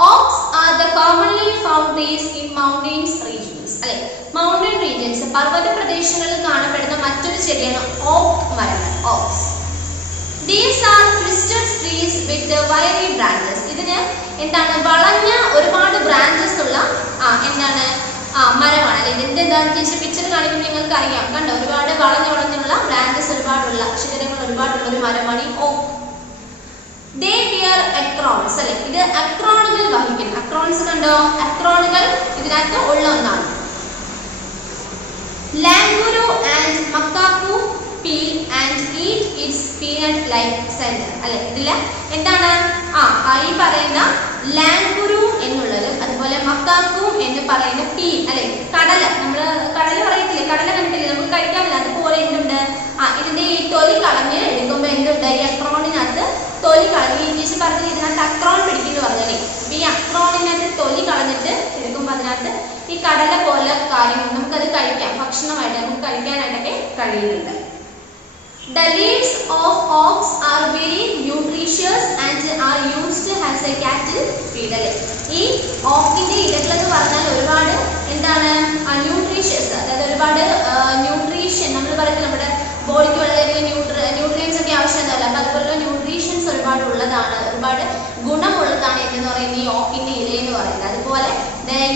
Oaks are the commonly found trees in mountains regions. അല്ലെ, മൗണ്ടൻ റീജിയൻസ് പർവ്വത പ്രദേശങ്ങളിൽ കാണപ്പെടുന്ന മറ്റൊരു ചെടിയാണ് ഓക്ക് മരങ്ങൾ, oaks. These are twisted trees with wiry branches. ഇതിന് എന്താണ് വളഞ്ഞ ഒരുപാട് ബ്രാഞ്ചസ് ഉള്ള എന്താണ് മരമാണ് അല്ലെ. ഇതിന്റെ എന്താണെന്ന് വെച്ചാൽ പിക്ചർ കാണിക്കുമ്പോൾ നിങ്ങൾക്ക് അറിയാം, കണ്ടോ, ഒരുപാട് വളഞ്ഞുള്ള ബ്രാഞ്ചസ് ഒരുപാടുള്ള ശിഖരങ്ങൾ ഒരുപാടുള്ള ഒരു മരമാണ് ഈ ഓക്ക്. They bear acrons അല്ലെ. ഇത് അക്രോണുകൾ വഹിക്കുന്നു. അക്രോൺസ് കണ്ടോ, അക്രോണുകൾ ഇതിനകത്ത് ഉള്ള ഒന്നാണ്. Languru and macaque peel and eat its peanut like center അല്ലെ. ഇതില് എന്താണ് ഈ പറയുന്ന ലാംഗുരു എന്നുള്ളത്, അതുപോലെ മക്കാക്കു എന്ന് പറയുന്ന പീൽ അല്ലെ, കടല, നമ്മള് കടല പറയത്തില്ലേ, കടല കണ്ടില്ലേ, നമുക്ക് കഴിക്കാമില്ല, അതുപോലെ എന്തുണ്ട് ഇതിന്റെ ഈ തൊലി കളഞ്ഞ് എടുക്കുമ്പോൾ എന്തുണ്ട്, ഈ അക്രോണിനകത്ത് തൊലി കളഞ്ഞ്, ഇംഗ്ലീഷ് പറഞ്ഞത് ഇതിനകത്ത് അക്രോൺ പിടിക്കുന്നു പറഞ്ഞല്ലേ. അപ്പൊ ഈ അക്രോണിനകത്ത് തൊലി കളഞ്ഞിട്ട് എടുക്കുമ്പോൾ അതിനകത്ത് ഈ കടല പോലെ കാര്യങ്ങൾ നമുക്കത് കഴിക്കാം, ഭക്ഷണമായിട്ട് നമുക്ക് കഴിക്കാനായിട്ടൊക്കെ കഴിയുന്നുണ്ട്. The leaves of oaks are very nutritious and are used as a cattle feed അല്ലെ. ഈ ഓക്കിന്റെ ഇലകൾ എന്ന് പറഞ്ഞാൽ ഒരുപാട് എന്താണ് ന്യൂട്രീഷ്യസ്, അതായത് ഒരുപാട് ന്യൂട്രീഷൻ, നമ്മൾ പറയുന്നത് നമ്മുടെ ബോഡിക്ക് വളരെയധികം ന്യൂട്രിയൻസ് ഒക്കെ ആവശ്യമുണ്ടല്ലോ. അപ്പൊ അതുപോലുള്ള ന്യൂട്രീഷൻസ് ഒരുപാട് ഉള്ളതാണ്, ഒരുപാട് ഗുണമുള്ളതാണ് എന്ന് പറയുന്നത് ഈ ഓക്കിന്റെ ഇല എന്ന് പറയുന്നത്. അതുപോലെ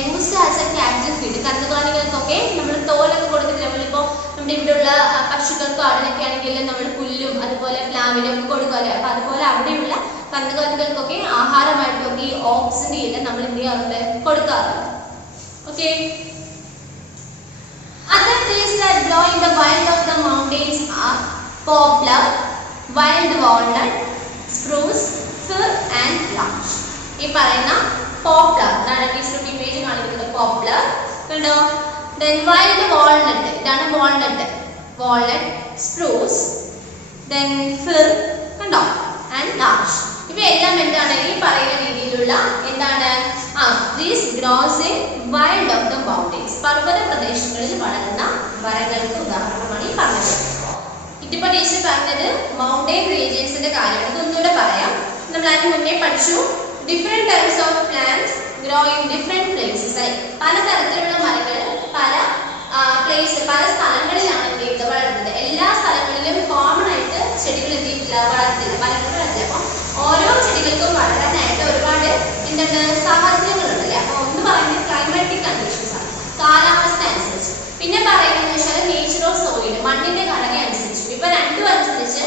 used as A Cattell feed, കന്നുകാലികൾക്കൊക്കെ നമ്മൾ തോലൊക്കെ കൊടുത്തിട്ട്, നമ്മളിപ്പോൾ നമ്മുടെ ഇവിടെയുള്ള പശുക്കൾക്കും അതിനൊക്കെ ആണെങ്കിൽ നമ്മൾ പുല്ലും അതുപോലെ പ്ലാവിനും ഒക്കെ കൊടുക്കുമല്ലേ. അപ്പൊ അതുപോലെ അവിടെയുള്ള കന്നുകാലികൾക്കൊക്കെ ആഹാരമായിട്ടൊക്കെ ഈ ഓക്സിന്റെ ഇല നമ്മൾ എന്ത് ചെയ്യാറുണ്ട്, കൊടുക്കാറുണ്ട്. Okay. Other trees that grow in the wild of the mountains are poplar, wild walnut, spruce, fir and larch. ഈ പറയുന്ന പോപ്ലർ, ഇമേജ് കാണിക്കുന്നത് പോപ്ലർ കണ്ടോ. Then wild walnut, ഇതാണ് walnut, walnut, spruce, then fir കണ്ടോ, and larch. ഇവയെല്ലാം എന്താണ് ഈ പറയുന്ന രീതിയിലുള്ള എന്താണ് these grows in wild of the mountains, പർവ്വത പ്രദേശങ്ങളിൽ വളരുന്ന മരങ്ങൾക്ക് ഉദാഹരണമാണ് ഈ പറഞ്ഞത്. ഇതിപ്പോ ടീച്ചർ പറഞ്ഞത് മൗണ്ടൈൻ റീജിയൻസിന്റെ കാര്യമാണ്. ഇതൊന്നുകൂടെ പറയാം. നമ്മൾ അതിന് മുന്നേ പഠിച്ചു different types of plants grow in different places അല്ലെ. പല തരത്തിലുള്ള മരങ്ങൾ പല പല സ്ഥലങ്ങളിലാണ് എന്ത് ചെയ്യുന്നത്, വളരുന്നത്. എല്ലാ സ്ഥലങ്ങളിലും കോമൺ ആയിട്ട് ചെടികൾ എന്ത് ചെയ്തില്ല, വളർത്തില്ല, മരങ്ങൾ വളർത്തില്ല. അപ്പൊ ഓരോ ചെടികൾക്കും വളരാനായിട്ട് ഒരുപാട് എന്താണ് സാഹചര്യങ്ങളുണ്ട് അല്ലെ. അപ്പൊ ഒന്ന് പറയുന്നത് ക്ലൈമാറ്റിക് കണ്ടീഷൻസ് ആണ്, കാലാവസ്ഥ അനുസരിച്ച്. പിന്നെ പറയുന്നത് വെച്ചാൽ നേച്ചർ ഓഫ് സോയിൽ, മണ്ണിന്റെ ഘടന അനുസരിച്ച്. ഇപ്പൊ രണ്ടും അനുസരിച്ച്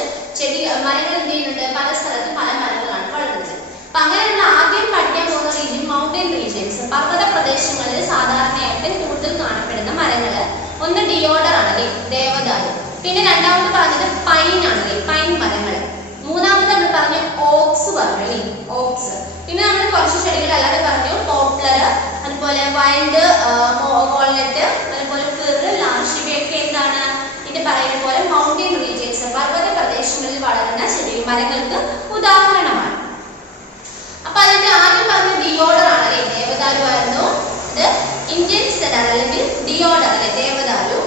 മരങ്ങൾ എന്ത് ചെയ്യുന്നുണ്ട്, പല സ്ഥലത്ത് പല മരങ്ങളാണ് വളരുന്നത്. അപ്പൊ അങ്ങനെയുള്ള ആദ്യം പഠിക്കാൻ പോകുന്ന റീജിയൻ മൗണ്ടൈൻ റീജിയൻസ്, പർവ്വത പ്രദേശങ്ങളിൽ സാധാരണയായിട്ട് കൂടുതൽ കാണപ്പെടുന്ന മരങ്ങൾ. ഒന്ന് ഡിയോഡർ ആണല്ലേ, ദേവദാരു. പിന്നെ രണ്ടാമത് പറഞ്ഞത് പൈൻ ആണല്ലേ, പൈൻ മരങ്ങൾ. മൂന്നാമത് നമ്മൾ പറഞ്ഞു ഓക്സ് പറഞ്ഞു അല്ലേ, ഓക്സ്. പിന്നെ നമ്മൾ കുറച്ച് ചെടികൾ അല്ലാതെ പറഞ്ഞു പോപ്ലർ, അതുപോലെ വൈൽഡ് വാൾനട്ട്, അതുപോലെ ഫിർ, ലാർച്ച്. ഇവയൊക്കെ എന്താണ് ഇത് പറയുന്ന പോലെ മൗണ്ടൈൻ റീജിയൻസ്, പർവ്വത പ്രദേശങ്ങളിൽ വളരുന്ന ചെടി മരങ്ങൾക്ക് ഉദാഹരണമാണ്. അപ്പൊ അതിന്റെ ആദ്യം പറഞ്ഞ ഡിയോഡർ ആണല്ലേ, ദേവദാരു ആയിരുന്നു. ഇത് ഇന്ത്യൻ സെഡർ അല്ലെങ്കിൽ ഡിയോഡർ അല്ലെ, ദേവദാരു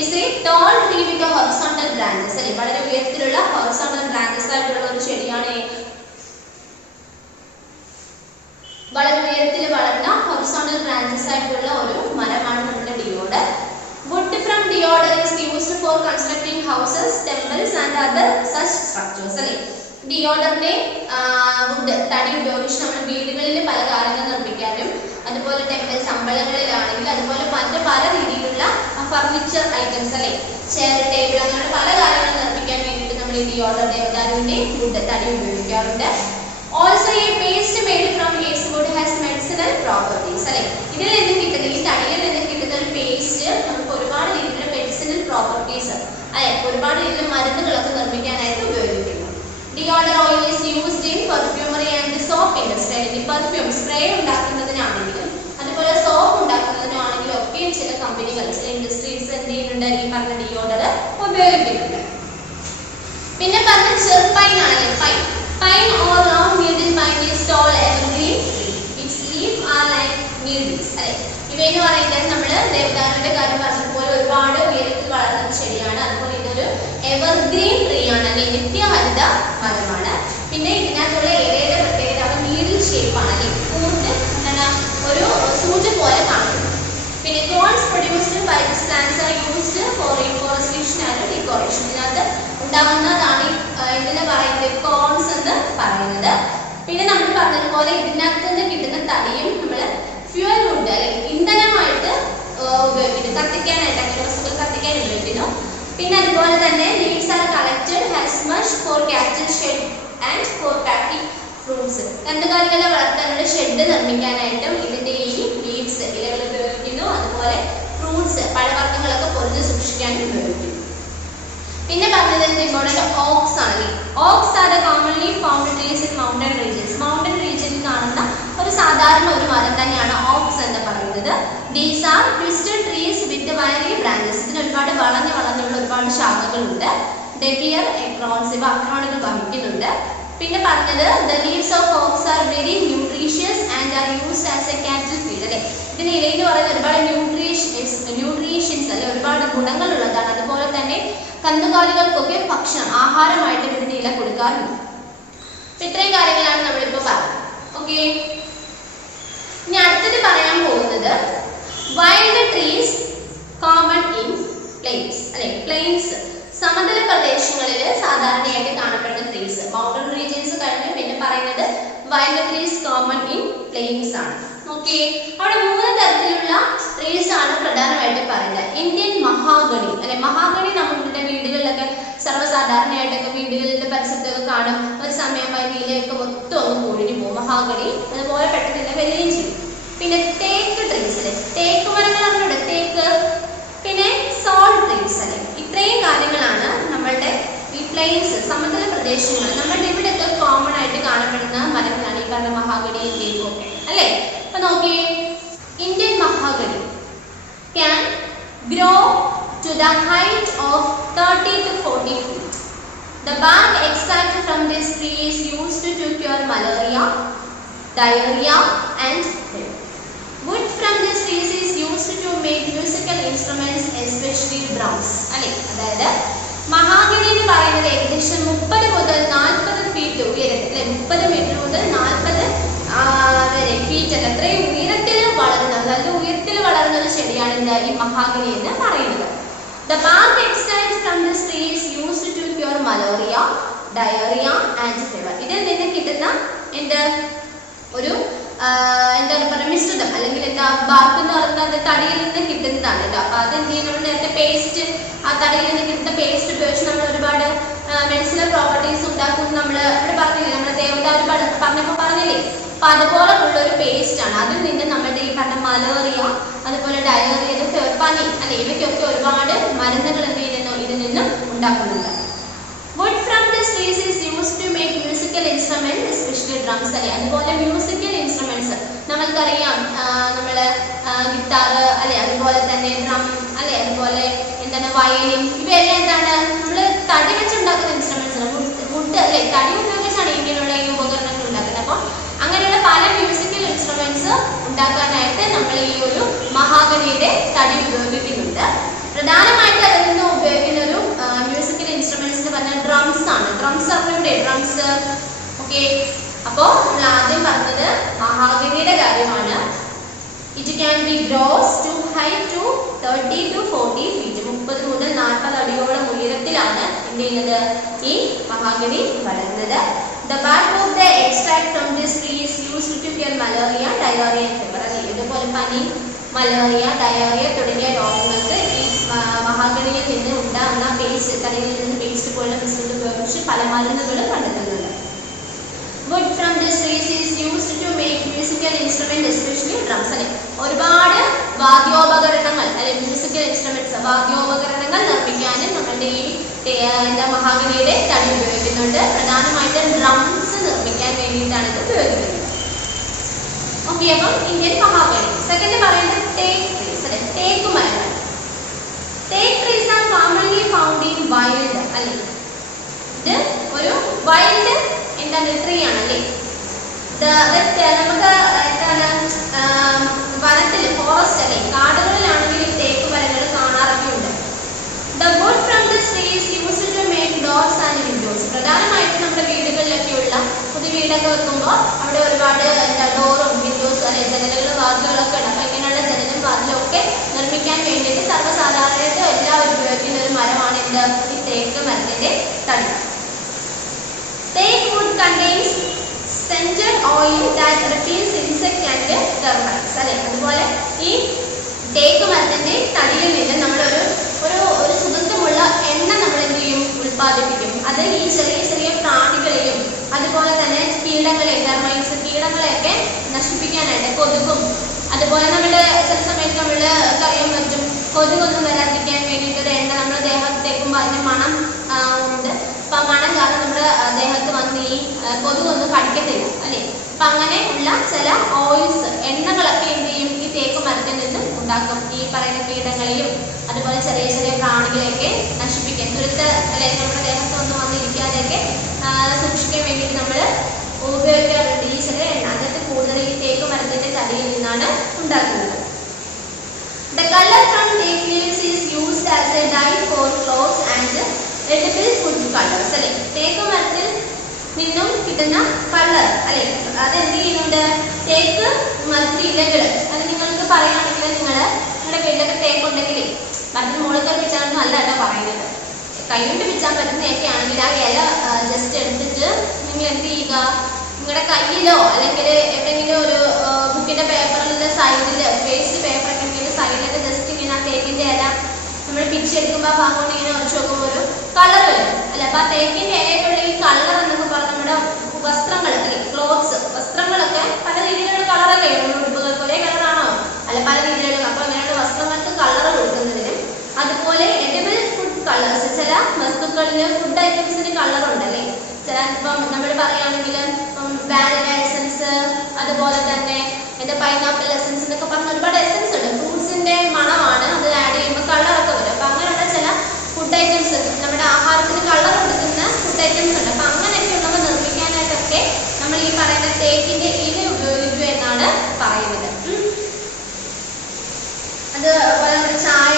is a tall tree with a horizontal branches അല്ലെ, വളരെ ഉയരത്തിലുള്ള horizontal branches ആയിട്ടുള്ള ഒരു ചെടിയാണ്. വളരെ ഉയരത്തിൽ വളർന്ന horizontal branches ആയിട്ടുള്ള ഒരു മരമാണ് നമ്മുടെ Deodhar. Wood from deodar is used for constructing houses, temples and other such structures അല്ലെ. ഡിയോഡറിന്റെ വുഡ്, തടി ഉപയോഗിച്ച് നമ്മൾ വീടുകളിൽ പല കാര്യങ്ങൾ നിർമ്മിക്കാനും, അതുപോലെ ടെമ്പിൾസ്, അമ്പലങ്ങളിലാണെങ്കിൽ അതുപോലെ പല രീതിയിലുള്ള ഫർണിച്ചർ ഐറ്റംസ് അല്ലെ, ചെയർ, ടേബിൾ, അങ്ങനെ പല കാര്യങ്ങൾ നിർമ്മിക്കാൻ വേണ്ടിയിട്ട് നമ്മൾ ഈ ഡിയോഡർ, ദേവദാരുവിന്റെ വുഡ്, തടി ഉപയോഗിക്കാറുണ്ട്. Also a paste made from its wood has medicinal properties അല്ലെ. ഇതിൽ നിന്ന് കിട്ടുന്ന, ഈ തടിയിൽ നിന്ന് കിട്ടുന്ന ഒരു പേസ്റ്റ് നമുക്ക് ഒരുപാട് രീതിയിലുള്ള മെഡിസിനൽ പ്രോപ്പർട്ടീസ് അല്ലെ, ഒരുപാട് രീതിയിലുള്ള മരുന്നുകളൊക്കെ നിർമ്മിക്കാനായിട്ട് ഉപയോഗിക്കുന്നു. Deodar oil is used in perfumery and soap industry. അല്ലെങ്കിൽ പെർഫ്യൂം സ്പ്രേ ഉണ്ടാക്കുന്നതിനാണെങ്കിലും അതുപോലെ സോപ്പ് ഉണ്ടാക്കുന്നതിനാണെങ്കിലും ഒക്കെ ചില കമ്പനികൾ, ചില ഇൻഡസ്ട്രീസ് എന്ത് ചെയ്യുന്നുണ്ട്, ഈ പറഞ്ഞ ഡിയോഡർ ഉപയോഗിക്കുന്നുണ്ട്. പിന്നെ പറഞ്ഞ ചെറുപൈൻ ആണല്ലേ, pine. Pine or long needle pine is tall evergreen tree. Its leaves are like needles അല്ലെ. ഇവയെന്ന് പറയുന്നത് നമ്മൾ ദേവദാരുവിന്റെ കാര്യം പറഞ്ഞതുപോലെ ഒരുപാട് ഉയരത്തിൽ വളരുന്ന ചെടിയാണ്. അതുപോലെ ഇതൊരു എവർഗ്രീൻ ട്രീ ആണ് അല്ലെ, നിത്യഹരിത മരമാണ്. പിന്നെ ഇതിനകത്തുള്ള ഏരിയയുടെ പ്രത്യേകത അവ നീഡിൽ ഷേപ്പ് ആണ് അല്ലെ, കൂർത്ത് എന്താണ് ഒരു സൂചി പോലെ കാണുന്നു. പിന്നെ thorns produced by these plants are used for reforestation and decoration. ഇതിനകത്ത് ഉണ്ടാകുന്നതാണ് എന്തിനാ പറയുന്നത്, കോൺസ് എന്ന് പറയുന്നത്. പിന്നെ നമ്മൾ പറഞ്ഞതുപോലെ ഇതിനകത്ത് നിന്ന് കിട്ടുന്ന തടിയും നമ്മൾ ഫ്യൂവൽ വുഡ് അല്ലെ ഇന്ധനമായിട്ട് ഉപയോഗിക്കുന്നു, കത്തിക്കാനായിട്ട് അങ്ങനെ വസ്തുക്കൾ കത്തിക്കാൻ ഉപയോഗിക്കുന്നു. പിന്നെ അതുപോലെ തന്നെ leaves are collected as much for cattle shed and for packing fruits. കന്നുകാലികളെ വളർത്താനുള്ള ഷെഡ് നിർമ്മിക്കാനായിട്ടും ഇതിന്റെ ഈ ലീവ്സ് ഇലകൾ ഉപയോഗിക്കുന്നു. അതുപോലെ ഫ്രൂട്ട്സ് പഴവർഗ്ഗങ്ങളൊക്കെ പൊതിഞ്ഞ് സൂക്ഷിക്കാനും ഉപയോഗിക്കുന്നു. പിന്നെ പറഞ്ഞത് ഇമ്പോർട്ടന്റ് ഓക്സ് ആണ്. Oaks are commonly found trees in mountain regions. Mountain റീജിയനിൽ കാണുന്ന ഒരു സാധാരണ ഒരു മരം തന്നെയാണ് ഓക്സ് എന്ന് പറയുന്നത്. These are twisted trees with wiry branches. ഇതിന് ഒരുപാട് വളഞ്ഞുള്ള ഒരുപാട് ശാഖകളുണ്ട്. ദേ ബിയർ എക്രോൺസ്, ഇവ അക്രോണുകൾ വഹിക്കുന്നുണ്ട്. പിന്നെ പറഞ്ഞത് the leaves of oaks are very nutritious and are used as a cattle feed അല്ലെ. ഇതിന് ഇലയിൽ പറയുന്ന ഒരുപാട് ന്യൂട്രീഷ്യൻസ് അല്ലെ ഒരുപാട് ഗുണങ്ങളുള്ളതാണ്. അതുപോലെ തന്നെ കന്നുകാലികൾക്കൊക്കെ ഭക്ഷണം ആഹാരമായിട്ട് ഇതിന്റെ ഇല കൊടുക്കാറുണ്ട്. ഇത്രയും കാര്യങ്ങളാണ് നമ്മളിപ്പോൾ പറഞ്ഞത്. ഓക്കെ, ഇനി അടുത്തത് പറയാൻ പോകുന്നത് wild trees common in plains അല്ലെ. പ്ലെയിൻസ് സമതല പ്രദേശങ്ങളിൽ സാധാരണയായിട്ട് കാണപ്പെടുന്ന ട്രീസ്. മൗണ്ടൻ റീജിയൻസ് കഴിഞ്ഞ് പിന്നെ പറയുന്നത് wild trees common in plains ആണ്. ഓക്കെ, അവിടെ 3 തരത്തിലുള്ള ട്രീസ് ആണ് പ്രധാനമായിട്ട് പറയുന്നത്. ഇന്ത്യൻ മഹാഗണി അല്ലെ. മഹാഗണി നമ്മുടെ വീടുകളിലൊക്കെ സർവ്വസാധാരണയായിട്ടൊക്കെ വീടുകളിലെ പരിസരത്തൊക്കെ കാണും. ഒരു സമയമായി നീലയൊക്കെ മൊത്തം ഒന്ന് പൊഴിഞ്ഞു പോകും മഹാഗണി. അതുപോലെ പെട്ടെന്ന് വരികയും ചെയ്യും. പിന്നെ തേക്ക് ട്രീസ് അല്ലെ. തേക്ക് മരങ്ങൾ അറിഞ്ഞൂടെ, തേക്ക്. പിന്നെ സോൾ ട്രീസ് അല്ലെ. ഇത്രയും കാര്യങ്ങളാണ് നമ്മളുടെ ഈ പ്ലെയിൻസ് സമതല പ്രദേശങ്ങൾ നമ്മളുടെ ഇവിടെയൊക്കെ കോമൺ ആയിട്ട് കാണപ്പെടുന്ന മരങ്ങളാണ് ഈ പറഞ്ഞ മഹാഗണി, തേക്കും ഒക്കെ അല്ലേ. അപ്പൊ നോക്കിയേ, Indian mahogany can grow to the height of 30 to 40 feet. The bark extracted from this tree is used to cure malaria, diarrhea and fever. Wood from this tree is used to make musical instruments, especially drums. അല്ലേ, അതായത് മഹാഗണി എന്ന് പറയുന്നത് ഏകദേശം 30 മുതൽ 40 ഫീറ്റ് ഉയരത്തിൽ 30 മീറ്റർ മുതൽ 40 വരെ ഫീറ്റ് അല്ല അത്രയും ഉയരത്തിൽ വളരുന്ന നല്ല ഉയരത്തിൽ വളരുന്ന ഒരു ചെടിയാണ് ഈ മഹാഗണി എന്ന് പറയുന്നത്. The bark extracted from this tree is used to cure malaria, diarrhea and fever. ഇതിൽ നിന്ന് കിട്ടുന്ന ഒരു എന്താണ് പറയുക മിശ്രിതം അല്ലെങ്കിൽ എന്താ ബാർക്ക് എന്ന് പറയുന്നത് തടിയിൽ നിന്ന് കിട്ടുന്നതാണ് കേട്ടോ. അപ്പൊ അത് എന്ത് ചെയ്യും, നമ്മൾ നേരത്തെ പേസ്റ്റ് ആ തടിയിൽ നിന്ന് കിട്ടുന്ന പേസ്റ്റ് ഉപയോഗിച്ച് നമ്മൾ ഒരുപാട് മെഡിസിനൽ പ്രോപ്പർട്ടീസ് ഉണ്ടാക്കും. നമ്മൾ ഇവിടെ പറഞ്ഞില്ലേ, നമ്മുടെ ദേവത ഒരുപാട് പറഞ്ഞില്ലേ. അപ്പൊ അതുപോലെ ഉള്ള ഒരു പേസ്റ്റ് ആണ്. അതിൽ നിന്ന് നമ്മുടെ ഈ പറഞ്ഞ മലേറിയ അതുപോലെ ഡയറിയ പനി അല്ലെ ഇവയ്ക്കൊക്കെ ഒരുപാട് മരുന്നുകൾ എന്ത് ചെയ്യുന്നു ഇതിൽ നിന്നും ഉണ്ടാക്കുന്നുണ്ട്. Wood from this trees is used to make musical instruments, especially drums അല്ലെ. അതുപോലെ മ്യൂസിക്കൽ ഇൻസ്ട്രുമെന്റ്സ് നമ്മൾക്കറിയാം, നമ്മള് ഗിറ്റാർ അല്ലെ, അതുപോലെ തന്നെ ഡ്രം അല്ലെ, അതുപോലെ എന്താണ് വയലിൻ, ഇവയെല്ലാം എന്താണ് നമ്മള് തടി വെച്ചുണ്ടാക്കുന്ന ഇൻസ്ട്രുമെന്റ്സ് ആണ്. വുഡ് അല്ലെ, തടി ഉപയോഗിച്ചാണ് ഇങ്ങനെയുള്ള ഈ ഉപകരണങ്ങൾ ഉണ്ടാക്കുന്നത്. അപ്പോൾ അങ്ങനെയുള്ള പല മ്യൂസിക്കൽ ഇൻസ്ട്രുമെന്റ്സ് ഉണ്ടാക്കാനായിട്ട് നമ്മൾ ഈ ഒരു മഹാഗണിയുടെ തടി ഉപയോഗിക്കുന്നുണ്ട്. പ്രധാനമായിട്ട് അതിൽ നിന്ന് ഉപയോഗിക്കുന്ന ഒരു മ്യൂസിക്കൽ ഇൻസ്ട്രുമെന്റ്സ് എന്ന് പറഞ്ഞാൽ ഡ്രംസ് ആണ്. ഡ്രംസ് അറിഞ്ഞൂടെ, ഡ്രംസ്. ഓക്കെ, അപ്പോൾ നമ്മൾ ആദ്യം പറഞ്ഞത് മഹാഗണിയുടെ കാര്യമാണ്. It can be grows to height to 30 to 40 feet 30 മുതൽ 40 അടിയോളം ഉയരത്തിലാണ് എന്ത് ചെയ്യുന്നത് ഈ മഹാഗണി വളരുന്നത്. The bark of the extract from this tree is used to cure malaria, diarrhea and fever. ഇതുപോലെ പനി, മലേറിയ, ഡയറിയ തുടങ്ങിയ രോഗങ്ങൾക്ക് ഈ മഹാഗണിയിൽ നിന്ന് ഉണ്ടാകുന്ന പേസ്റ്റ് തലയിൽ നിന്ന് പേസ്റ്റ് പോലുള്ള മിശ്രിതം ഉപയോഗിച്ച് പല മരുന്നുകളും കണ്ടെത്തുന്നുണ്ട്. Wood from this tree is used to make musical instruments, especially drums. അല്ലെ, ഒരുപാട് വാദ്യോപകരണങ്ങൾ അല്ലെ മ്യൂസിക്കൽ ഇൻസ്ട്രുമെന്റ്സ് വാദ്യോപകരണങ്ങൾ നിർമ്മിക്കാനും നമ്മുടെ ഈ മഹാഗണിയുടെ തടി ഉപയോഗിക്കുന്നുണ്ട്. പ്രധാനമായിട്ടും ഡ്രംസ് നിർമ്മിക്കാൻ വേണ്ടിയിട്ടാണ് ഇത് ഉപയോഗിക്കുന്നത്. ഓക്കെ, അപ്പം ഇന്ത്യൻ മഹാഗണി. സെക്കൻഡ് പറയുന്നത് തേക്ക് ട്രീസ് അല്ലെ, തേക്ക് മരങ്ങൾ. തേക്ക് trees are commonly found in wild അല്ലെ. ഇത് ഒരു വൈൽഡ് എന്താണ് ട്രീ ആണല്ലേ. നമുക്ക് എന്താണ് വനത്തിൽ ഫോറസ്റ്റ് അല്ലെ കാടുകളിലാണെങ്കിൽ തേക്ക് മരങ്ങൾ കാണാറൊക്കെ ഉണ്ട്. The wood from this tree is used to make doors and windows. പ്രധാനമായിട്ടും നമ്മുടെ വീടുകളിലൊക്കെയുള്ള പുതിയ വീടൊക്കെ വെക്കുമ്പോൾ അവിടെ ഒരുപാട് ഡോറും വിൻഡോസും അല്ലെ ജനലുകളും വാതിലുകളൊക്കെ ഉണ്ട്. അപ്പൊ ഇങ്ങനെയുള്ള ജനലും വാതിലും ഒക്കെ നിർമ്മിക്കാൻ വേണ്ടിയിട്ട് സർവ്വസാധാരണയായിട്ട് എല്ലാവരും ഉപയോഗിക്കുന്ന ഒരു മരമാണ് ഈ തേക്ക് മരത്തിന്റെ തടി. Teak wood contains scented oil that repels insect and termites. അല്ലേ, അതുപോലെ ഈ തേക്ക് മരത്തിന്റെ തടിയിൽ നിന്ന് നമ്മൾ ഒരു സുഗന്ധമുള്ള എണ്ണ നമ്മൾ എന്ത് ചെയ്യും, ഉൽപ്പാദിപ്പിക്കും. അത് ഈ ചെറിയ ചെറിയ പ്രാണികളെയും അതുപോലെ തന്നെ കീടങ്ങളെ, ടെർമൈറ്റ്സ്, കീടങ്ങളെയൊക്കെ നശിപ്പിക്കാനായിട്ട്, കൊതുകും അതുപോലെ നമ്മുടെ ചില സമയത്ത് നമ്മൾ അറിയാൻ പറ്റും കൊതുകൊന്നും വരാതിരിക്കാൻ വേണ്ടിയിട്ട് ഒരു എണ്ണ നമ്മൾ ദേഹത്ത് തേക്കുമ്പോൾ അതിന് മണം ഉണ്ട്. അപ്പം ആ മണം കാരണം നമ്മുടെ ദേഹത്ത് വന്ന് ഈ കൊതുകൊന്നും കടിക്കത്തില്ല അല്ലേ. അപ്പം അങ്ങനെ ഉള്ള ചില ഓയിൽസ്, എണ്ണകളൊക്കെ എന്ത് ചെയ്യും, ഈ തേക്ക് മരത്തിൽ നിന്നും ഉണ്ടാക്കും. ഈ പറയുന്ന കീടങ്ങളെയും അതുപോലെ ചെറിയ ചെറിയ പ്രാണികളെയൊക്കെ നശിപ്പിക്കാൻ, അല്ലെ നമ്മുടെ ദേഹത്ത് വന്നിരിക്കാതെയൊക്കെ സൂക്ഷിക്കാൻ വേണ്ടിയിട്ട് നമ്മൾ ഉപയോഗിക്കാറുണ്ട് ഈ ചില എണ്ണ. അതിനകത്ത് കൂടുതൽ ഈ തേക്ക് മരത്തിന്റെ തടിയിൽ നിന്നാണ് ഉണ്ടാക്കുന്നത്. The color from teak leaves is used as a dye for clothes and edible food colors. അല്ലെ, തേക്ക് മരത്തിൽ നിന്നും കിട്ടുന്ന കളർ അല്ലെ, അത് എന്ത് ചെയ്യുന്നുണ്ട്, തേക്ക് മരത്തിന്റെ ഇലകൾ, അത് നിങ്ങൾക്ക് പറയുകയാണെങ്കിൽ നിങ്ങളുടെ വീട്ടിലൊക്കെ തേക്ക് ഉണ്ടെങ്കിൽ മരത്തിന് മുകളിൽ കയറി വെച്ചാലൊന്നും അല്ല കേട്ടോ പറയുന്നത്, കൈകൊണ്ട് വെച്ചാൽ പറ്റുന്നതൊക്കെ ആണെങ്കിൽ ആ ഇല ജസ്റ്റ് എടുത്തിട്ട് നിങ്ങൾ എന്ത് ചെയ്യുക, നിങ്ങളുടെ കയ്യിലോ അല്ലെങ്കിൽ എവിടെയെങ്കിലും ഒരു ബുക്കിന്റെ പേപ്പറിന്റെ സൈഡിൽ, വേസ്റ്റ് പേപ്പർ ഒക്കെ ഉണ്ടെങ്കിൽ സൈഡിലൊക്കെ ജസ്റ്റ് ഇങ്ങനെ ആ തേക്കിന്റെ ഇല നമ്മൾ പിച്ചെടുക്കുമ്പോൾ ആ ഭാഗം കൊണ്ട് ഇങ്ങനെ ഉറച്ചു നോക്കുമ്പോൾ ഒരു കളർ വരും അല്ലെ. അപ്പൊ ആ തേക്കിന്റെ ഇലയിലുള്ള ഈ കളർ എന്നൊക്കെ പറഞ്ഞാൽ നമ്മുടെ വസ്ത്രങ്ങൾ അല്ലെ, ക്ലോത്ത്സ്, വസ്ത്രങ്ങളൊക്കെ പല രീതിയിലുള്ള കളറല്ലേ, നമ്മുടെ ഉടുപ്പുകൾക്ക് ഒരേ കളറാണോ അല്ല, പല രീതിയിലുള്ള. അപ്പൊ അങ്ങനെയുള്ള വസ്ത്രങ്ങൾക്ക് കളർ കൊടുക്കുന്നതിന്, അതുപോലെ എഡിബിൾ ഫുഡ് കളേഴ്സ്, ചില വസ്തുക്കളിൽ ഫുഡ് ഐറ്റംസിന് കളർ ഉണ്ടല്ലേ. ചില ഇപ്പം നമ്മൾ പറയുകയാണെങ്കിൽ വാനില എസൻസ്, അതുപോലെ തന്നെ പൈനാപ്പിൾ എസൻസ് എന്നൊക്കെ പറഞ്ഞ ഒരുപാട് എസൻസ് ഉണ്ട്. ഫ്രൂട്ട്സിന്റെ മണമാണ്, അത് ആഡ് ചെയ്യുമ്പോൾ കളറൊക്കെ വരും. അപ്പൊ അങ്ങനെയുള്ള ചില ഫുഡ് ഐറ്റംസ്, നമ്മുടെ ആഹാരത്തിന് കളർ കൊടുക്കുന്ന ഫുഡ് ഐറ്റംസ് ഉണ്ട്. അപ്പൊ അങ്ങനെയൊക്കെ നമ്മൾ നിർമ്മിക്കാനായിട്ടൊക്കെ നമ്മൾ ഈ പറയുന്ന തേക്കിന്റെ ഇല ഉപയോഗിക്കുക എന്നാണ് പറയുന്നത്. അതുപോലെ നമ്മുടെ ചായ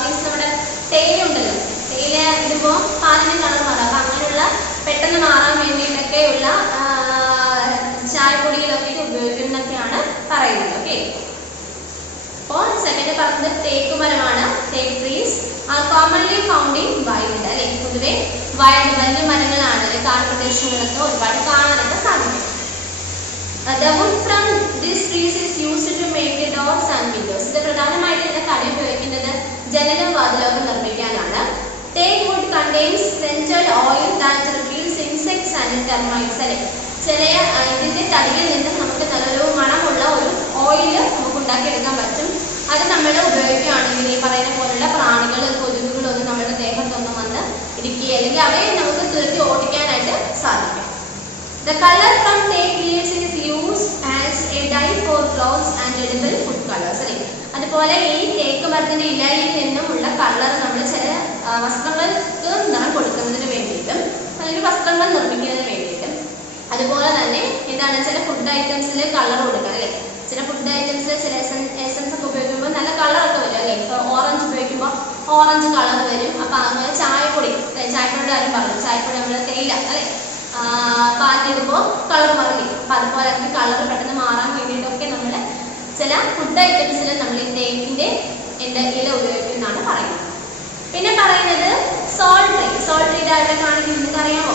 മീൻസ് നമ്മുടെ തേയില ഉണ്ടല്ലോ, തേയില ഇടുമ്പോൾ പാലിന് കളർ മാറാം. അപ്പൊ അങ്ങനെയുള്ള പെട്ടെന്ന് മാറാൻ വേണ്ടിയിട്ടൊക്കെയുള്ള ചായപ്പൊടികളൊക്കെ ഉപയോഗിക്കുന്നൊക്കെയാണ് പറയുന്നത്. ഓക്കെ, അപ്പോൾ സെക്കൻഡ് പറഞ്ഞത് തേക്ക് മരമാണ്. തേക്ക് trees are commonly found in wild അല്ലെ, പൊതുവെ വൈൽഡ് വലിയ മരങ്ങളാണ് അല്ലെ, കാർപ്രദേശങ്ങളിലൊക്കെ ഒരുപാട് കാണാനൊക്കെ സാധിക്കും. The wood from these trees is used to make doors and windows. ഇത് പ്രധാനമായിട്ട് ഇതിന്റെ തടി ഉപയോഗിക്കുന്നത് ജനലും വാതിലൊക്കെ നിർമ്മിക്കാനാണ്. Teak wood contains scented oil that repels insects and termites അല്ലെ, ചില ഇതിന്റെ തടിയിൽ നിന്ന് നമുക്ക് നല്ലൊരു മണമുള്ള ഒരു ഓയിൽ നമുക്ക് ഉണ്ടാക്കിയെടുക്കാൻ പറ്റും. അത് നമ്മൾ ഉപയോഗിക്കുകയാണെങ്കിൽ ഈ പറയുന്ന പോലുള്ള പ്രാണികൾ, കൊതുകുകളൊന്നും നമ്മുടെ ദേഹത്തൊന്നും വന്ന് ഇടിക്കുക അല്ലെങ്കിൽ അവയെ നമുക്ക് തുരത്തി ഓടിക്കാനായിട്ട് സാധിക്കും. The color from teak leaves is used as a dye for clothes and edible food colors അല്ലെ, അതുപോലെ ഈ തേക്ക് മരത്തിന്റെ ഇലയിൽ നിന്നുമുള്ള കളർ നമ്മൾ ചില വസ്ത്രങ്ങൾക്ക് നിറം കൊടുക്കുന്നതിന് വേണ്ടിയിട്ടും അല്ലെങ്കിൽ വസ്ത്രങ്ങൾ നിർമ്മിക്കുന്നതിന് വേണ്ടിയിട്ടും, അതുപോലെ തന്നെ എന്താണ് ചില ഫുഡ് ഐറ്റംസിൽ കളർ കൊടുക്കുക അല്ലെ. ചില ഫുഡ് ഐറ്റംസിൽ ചില എസൻസ് ഒക്കെ ഉപയോഗിക്കുമ്പോൾ നല്ല കളറൊക്കെ വരും അല്ലെ. ഇപ്പോൾ ഓറഞ്ച് ഉപയോഗിക്കുമ്പോൾ ഓറഞ്ച് കളർ വരും. അപ്പൊ അങ്ങനെ ചായപ്പൊടി, ചായപ്പൊടിയുടെ കാര്യം പറഞ്ഞു, ചായപ്പൊടി നമ്മൾ തേയില അല്ലെ പാലിടുമ്പോൾ കളർ മാറി. അപ്പൊ അതുപോലെ കളർ പെട്ടെന്ന് മാറാൻ വേണ്ടിയിട്ടൊക്കെ നമ്മൾ ചില ഫുഡ് ഐറ്റംസിൽ നമ്മൾ ഈ തേക്കിന്റെ ഇല ഉപയോഗിക്കുന്നതാണ് പറയുന്നത്. പിന്നെ പറയുന്നത് സോൾട്ട് ട്രീ. സോൾട്ട് ട്രീ ആയിട്ട് കാണിക്കുന്നത് നിങ്ങൾക്ക് അറിയാമോ?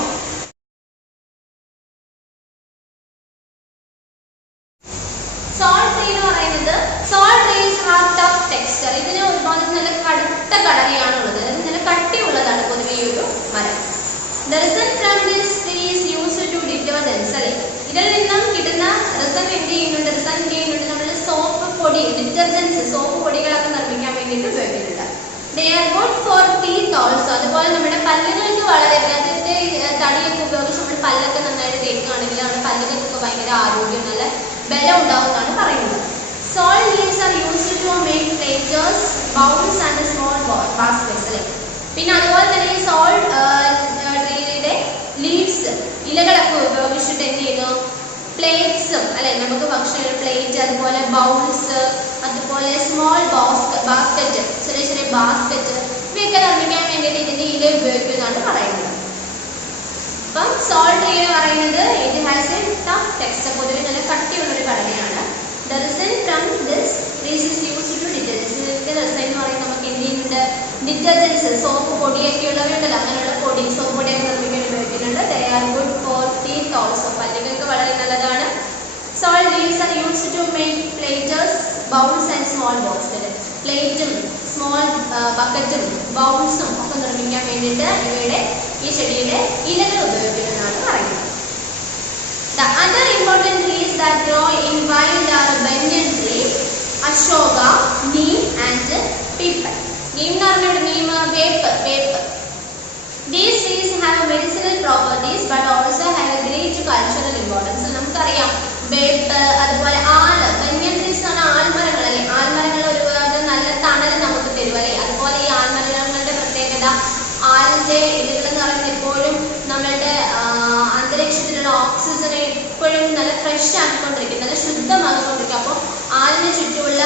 സോൾട്ട് ട്രീ എന്ന് പറയുന്നത്, salt trees have tough texture. ഇതിന് ഒരുപാട് നല്ല കടുത്ത ഘടനയാണ് ഉള്ളത്, നല്ല കട്ടിയുള്ളതാണ് പൊതുവെ ഈ ഒരു മരം. The resin from this tree is used to detergents അല്ലെ, ഇതിൽ നിന്നും കിട്ടുന്ന resin എന്ത് ചെയ്യുന്നുണ്ട്, നമ്മൾ സോപ്പ് പൊടി, ഡിറ്റർജൻസ്, സോപ്പ് പൊടികളൊക്കെ നിർമ്മിക്കാൻ വേണ്ടിയിട്ട് ഉപയോഗിക്കുന്നുണ്ട്. They are good for teeth also. അതുപോലെ നമ്മുടെ പല്ലുകൾക്ക് വളരെ, അതിന്റെ തടിയൊക്കെ ഉപയോഗിച്ച് നമ്മൾ പല്ലൊക്കെ നന്നായിട്ട് തേക്കുകയാണെങ്കിൽ നമ്മുടെ പല്ലുകൾക്കൊക്കെ ഭയങ്കര ആരോഗ്യം, നല്ല ബലം ഉണ്ടാവുമെന്നാണ് പറയുന്നത്. Salt leaves are used to make platters, bowls and small baskets അല്ലെ. പിന്നെ അതുപോലെ തന്നെ ഈ സോൾട്ട് ട്രീയുടെ ലീവ്സ്, ഇലകളൊക്കെ ഉപയോഗിച്ചിട്ട് എന്ത് ചെയ്യുന്നു, പ്ലേറ്റ്സും അല്ലെ, നമുക്ക് ഭക്ഷണം പ്ലേറ്റ്, അതുപോലെ ബൗൾസ്, അതുപോലെ സ്മോൾ ബാസ്ക്കറ്റ്, ചെറിയ ചെറിയ ബാസ്ക്കറ്റ്, ഇവയൊക്കെ നിർമ്മിക്കാൻ വേണ്ടിയിട്ട് ഇതിന്റെ ഇല ഉപയോഗിക്കുന്നതാണ് പറയുന്നത്. അപ്പം സോൾട്ട് ട്രീ എന്ന് പറയുന്നത് ഇത് ഹാസ് എ ടഫ് ടെക്സ്ചർ, പൊതുവെ നല്ല കട്ടിയുള്ളൊരു ഘടനയാണ്. The resin from this trees is used to detergents. ഇതിന്റെ resin എന്ന് പറയുന്നത് നമുക്ക് എന്ത് ചെയ്യുന്നുണ്ട്, ഡിറ്റർജൻസ്, സോപ്പ് പൊടിയൊക്കെ ഉള്ളവയുണ്ടല്ലോ, അങ്ങനെയുള്ള പൊടി, സോപ്പ് പൊടിയൊക്കെ നിർമ്മിക്കാൻ ഉപയോഗിക്കുന്നുണ്ട്. They are good for teeth also. പല്ലുകൾക്ക് വളരെ നല്ല ബൗൾസ് ആൻഡ് സ്മോൾ ബോക്സ്, പ്ലേറ്റും സ്മോൾ ബക്കറ്റും ബൗൾസും ഒക്കെ നിർമ്മിക്കാൻ വേണ്ടിയിട്ട് ഈ ചെടിയുടെ ഇലകൾ ഉപയോഗിക്കുന്നതാണ് പറയുന്നത്. The other important trees that grow in wild are banyan tree, ashoka, neem and peepal. Neem എന്ന് പറഞ്ഞാൽ neem വേപ്പ്. These trees have medicinal properties but also have a great cultural importance. നമുക്കറിയാം വേപ്പ്, അതുപോലെ ആല്, banyan trees എന്ന് പറഞ്ഞാൽ ആൽമരങ്ങൾ അല്ലേ, ആൽമരങ്ങൾ ഒരുപാട് നല്ല തണൽ നമുക്ക് തരും അല്ലേ. അതുപോലെ ഈ ആൽമരങ്ങളുടെ പ്രത്യേകത, ആലിന്റെ ഇലകൾ എന്ന് പറയുന്നത് എപ്പോഴും നമ്മളുടെ അന്തരീക്ഷത്തിലുള്ള ഓക്സിജനെ എപ്പോഴും നല്ല ഫ്രഷ് ആക്കിക്കൊണ്ടിരിക്കും, നല്ല ശുദ്ധമാക്കിക്കൊണ്ടിരിക്കും. അപ്പോൾ ആലിന് ചുറ്റുമുള്ള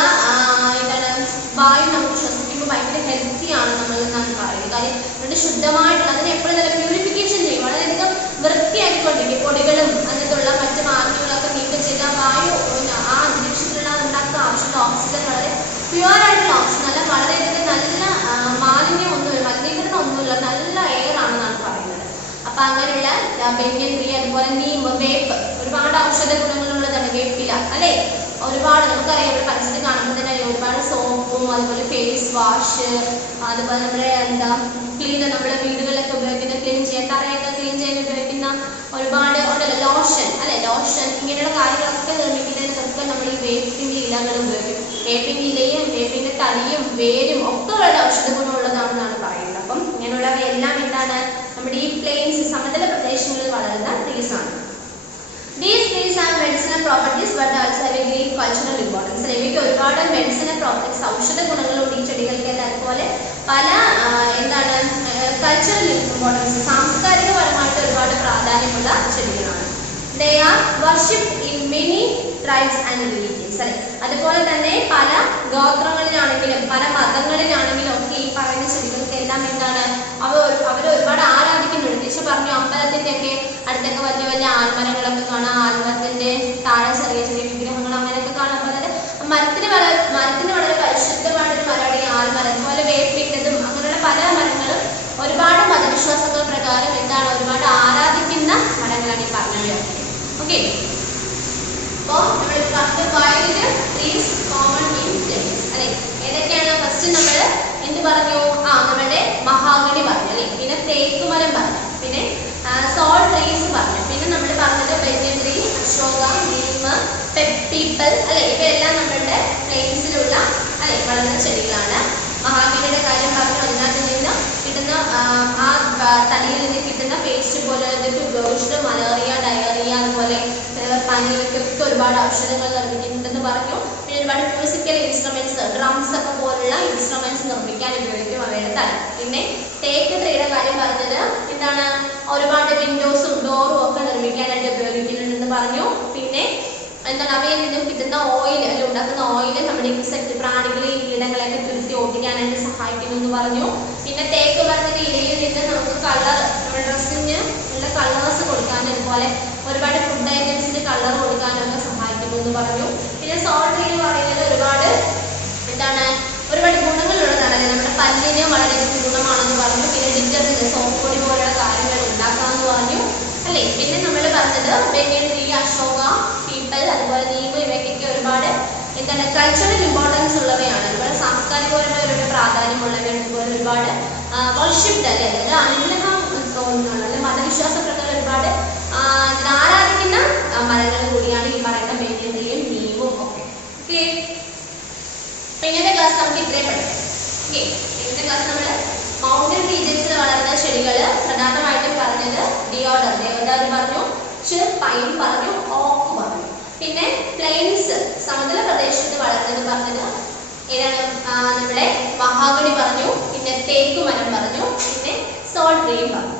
വായു നമുക്ക് ശ്വസിക്കുമ്പോൾ ഭയങ്കര ഹെൽത്തി ആണ് നമ്മൾ എന്നാണ് പറയുന്നത്. കാര്യം നമ്മുടെ ശുദ്ധമായിട്ടുള്ള അതിനെ എപ്പോഴും നല്ല പ്യൂരിഫിക്കേഷൻ ചെയ്യും, വളരെയധികം വൃത്തിയാക്കിക്കൊണ്ടിരിക്കും. പൊടികളും അങ്ങനത്തുള്ള മറ്റു മാലിന്യങ്ങളൊക്കെ നീക്കം ചെയ്ത വായു ആ അന്തരീക്ഷത്തിലുള്ള ഉണ്ടാക്കുന്ന ആവശ്യമുള്ള ഓക്സിജൻ വളരെ പ്യുവർ ആയിട്ടുള്ള ഓക്സിജൻ, നല്ല വളരെയധികം നല്ല മലിനീകരണം ഒന്നുമില്ല, നല്ല എയർ ആണെന്നാണ് പറയുന്നത്. അപ്പൊ അങ്ങനെയുള്ള banyan tree, അതുപോലെ നീം, വേപ്പ് ഒരുപാട് ഔഷധ ഗുണങ്ങളുള്ളതാണ് വേപ്പില അല്ലെ. ഒരുപാട് നമുക്കറിയാം, ഇവിടെ പരസ്യത്തിൽ കാണുമ്പോൾ തന്നെ ഒരുപാട് സോപ്പും അതുപോലെ ഫേസ് വാഷ്, അതുപോലെ നമ്മുടെ ക്ലീനർ, നമ്മുടെ വീടുകളിലൊക്കെ ഉപയോഗിക്കുന്ന ക്ലീൻ ചെയ്യാൻ, തറയൊക്കെ ക്ലീൻ ചെയ്യാൻ ഉപയോഗിക്കുന്ന ഒരുപാട് ഉണ്ടല്ലോ, ലോഷൻ അല്ലെ, ലോഷൻ ഇങ്ങനെയുള്ള കാര്യങ്ങളൊക്കെ നിർമ്മിക്കുന്നതിനൊക്കെ നമ്മൾ ഈ വേപ്പിന്റെ ഇലകൾ ഉപയോഗിക്കും. വേപ്പിന്റെ ഇലയും വേപ്പിന്റെ തടിയും വേരും ഒക്കെ വളരെ ഔഷധ ഗുണമുള്ളതാണെന്നാണ് പറയുന്നത്. അപ്പം ഇങ്ങനെയുള്ളവയെല്ലാം എന്താണ്, നമ്മുടെ ഈ പ്ലെയിൻസ് സമതല പ്രദേശങ്ങളിൽ വളരുന്ന ട്രീസ് ആണ്. These trees have medicinal properties but also have a great cultural importance. ഇവയ്ക്ക് ഒരുപാട് മെഡിസിനൽ പ്രോപ്പർട്ടീസ്, ഔഷധ ഗുണങ്ങളുണ്ട് ഈ ചെടികൾക്ക്. അതുപോലെ പല കൾച്ചറൽ ഇമ്പോർട്ടൻസ്, സാംസ്കാരികപരമായിട്ട് ഒരുപാട് പ്രാധാന്യമുള്ള ചെടികളാണ്. They are worshipped in many tribes and religions. അതുപോലെ തന്നെ പല ഗോത്രങ്ങളിലാണെങ്കിലും പല മതങ്ങളിലാണെങ്കിലും ഒക്കെ ഈ പറയുന്ന ചെടികൾക്കെല്ലാം എന്താണ്, അവർ ഒരുപാട് ആരാധിക്കുന്നുണ്ട്. ടീച്ചർ പറഞ്ഞു അമ്പലത്തിന്റെ ഒക്കെ അടുത്തൊക്കെ വലിയ വലിയ ആൽമരങ്ങളൊക്കെ കാണാം, ആൽമരത്തിന്റെ താഴെ ചെറിയ ചെറിയ വിഗ്രഹങ്ങൾ അങ്ങനെയൊക്കെ കാണാം. അപ്പൊ അതായത് മരത്തിന് വളരെ പരിശുദ്ധമായിട്ടൊരു മരമാണ് ഈ ആൽമരം. അതുപോലെ വേപ്പിൻ്റെതും അങ്ങനെയുള്ള പല മരങ്ങളും ഒരുപാട് മതവിശ്വാസങ്ങൾ പ്രകാരം എന്താണ്, ഒരുപാട് ആരാധിക്കുന്ന മരങ്ങളാണ് ഈ പറഞ്ഞവയൊക്കെ. ഓക്കെ, അപ്പോൾ നമ്മൾ പറഞ്ഞു wild trees common in plains അല്ലെ. ഏതൊക്കെയാണ്? ഫസ്റ്റ് നമ്മൾ എന്ത് പറഞ്ഞു? നമ്മുടെ മഹാഗണി പറഞ്ഞു അല്ലെ, പിന്നെ തേക്ക് മരം പറഞ്ഞു, പിന്നെ സോൾ ട്രീസ് പറഞ്ഞു, പിന്നെ നമ്മൾ പറഞ്ഞത് banyan tree, അശോക, നീം, പീപ്പൽ അല്ലെ. ഇവയെല്ലാം നമ്മളുടെ പ്ലെയിൻസിലുള്ള അല്ലെ വളർന്ന ചെടികളാണ്. മഹാഗണിയുടെ കാര്യം പറഞ്ഞു, അതിനകത്ത് നിന്ന് കിട്ടുന്ന ആ തടിയിൽ നിന്ന് കിട്ടുന്ന പേസ്റ്റ് പോലെ ഇതൊക്കെ ഉപയോഗിച്ചിട്ട് മലേറിയ, ഡയറിയ, അതുപോലെ പനികൾക്കൊക്കെ ഒരുപാട് ഔഷധങ്ങൾ നിർമ്മിക്കുന്നുണ്ടെന്ന് പറഞ്ഞു. പിന്നെ ഒരുപാട് മ്യൂസിക്കൽ ഇൻസ്ട്രുമെന്റ്സ്, ഡ്രംസ് ഒക്കെ പോലുള്ള ഇൻസ്ട്രുമെന്റ്സ് നിർമ്മിക്കാൻ ഉപയോഗിക്കും അവയുടെ തല. പിന്നെ തേക്ക് ട്രീയുടെ കാര്യം പറഞ്ഞത് എന്താണ്, ഒരുപാട് വിൻഡോസും ഡോറും ഒക്കെ നിർമ്മിക്കാനായിട്ട് ഉപയോഗിക്കുന്നുണ്ടെന്ന് പറഞ്ഞു. പിന്നെ എന്താണ്, അവയിൽ നിന്നും കിട്ടുന്ന ഓയിൽ അല്ല, ഉണ്ടാക്കുന്ന ഓയിൽ നമ്മുടെ ഇൻസെക്ട് പ്രാണികളെ കീടങ്ങളെയൊക്കെ തുരുത്തി ഓടിക്കാനായിട്ട് സഹായിക്കുന്നു എന്ന് പറഞ്ഞു. പിന്നെ തേക്ക് മരത്തിന്റെ ഇലയിൽ നിന്ന് നമുക്ക് കളർ, നമ്മുടെ ഡ്രസ്സിന് ഉള്ള കളേഴ്സ് കൊടുക്കാനും അതുപോലെ ഒരുപാട് ഫുഡ് ഐറ്റംസിന് കളർ കൊടുക്കാനും ഒക്കെ സഹായിക്കുന്നു എന്ന് പറഞ്ഞു. പിന്നെ സോൾ ട്രീ എന്ന് പറയുന്നത് ഒരുപാട് ഗുണങ്ങളുള്ളതാണ്, നമ്മുടെ പല്ലിന് വളരെ ഗുണമാണെന്ന് പറഞ്ഞു. പിന്നെ ഡിറ്റർജന്റ്, സോപ്പ് പൊടി പോലുള്ള കാര്യങ്ങൾ ഉണ്ടാക്കാമെന്ന് പറഞ്ഞു അല്ലേ. പിന്നെ നമ്മൾ പറഞ്ഞത് banyan tree, അശോക, പീപ്പൽ, അതുപോലെ നീം, ഇവയ്ക്കൊക്കെ ഒരുപാട് കൾച്ചറൽ ഇമ്പോർട്ടൻസ് ഉള്ളവയാണ്, ഒരുപാട് സാംസ്കാരികപരമായ ഒരുപാട് പ്രാധാന്യമുള്ളവയാണ്. അതുപോലെ ഒരുപാട് വർഷിപ്ഡ് അല്ലെ, അതായത് അനുഗ്രഹം തോന്നുന്നുള്ള അല്ലെ മതവിശ്വാസ പ്രകാരം ഒരുപാട് ആരാധിക്കുന്ന മരങ്ങൾ കൂടിയാണ് ഈ പറയുന്ന banyan tree, നീമും ഒക്കെ. ഓക്കെ, ഇന്നത്തെ ക്ലാസ് നമുക്ക് ഇത്രയും പഠിക്കാം. ഓക്കെ, ഇന്നത്തെ ക്ലാസ് നമ്മൾ മൗണ്ടൻ റീജിയൻസിൽ വളരുന്ന ചെടികൾ പ്രധാനമായിട്ടും പറഞ്ഞത് ഡിയോഡർ പറഞ്ഞു, പൈൻ പറഞ്ഞു, ഓക്ക് പറഞ്ഞു. പിന്നെ പ്ലെയിൻസ് സമതല പ്രദേശത്ത് വളരുന്നത് പറഞ്ഞത് ഏതാണ്, നമ്മുടെ മഹാഗണി പറഞ്ഞു, പിന്നെ തേക്ക് മരം പറഞ്ഞു, പിന്നെ സോൾ ട്രീയും പറഞ്ഞു.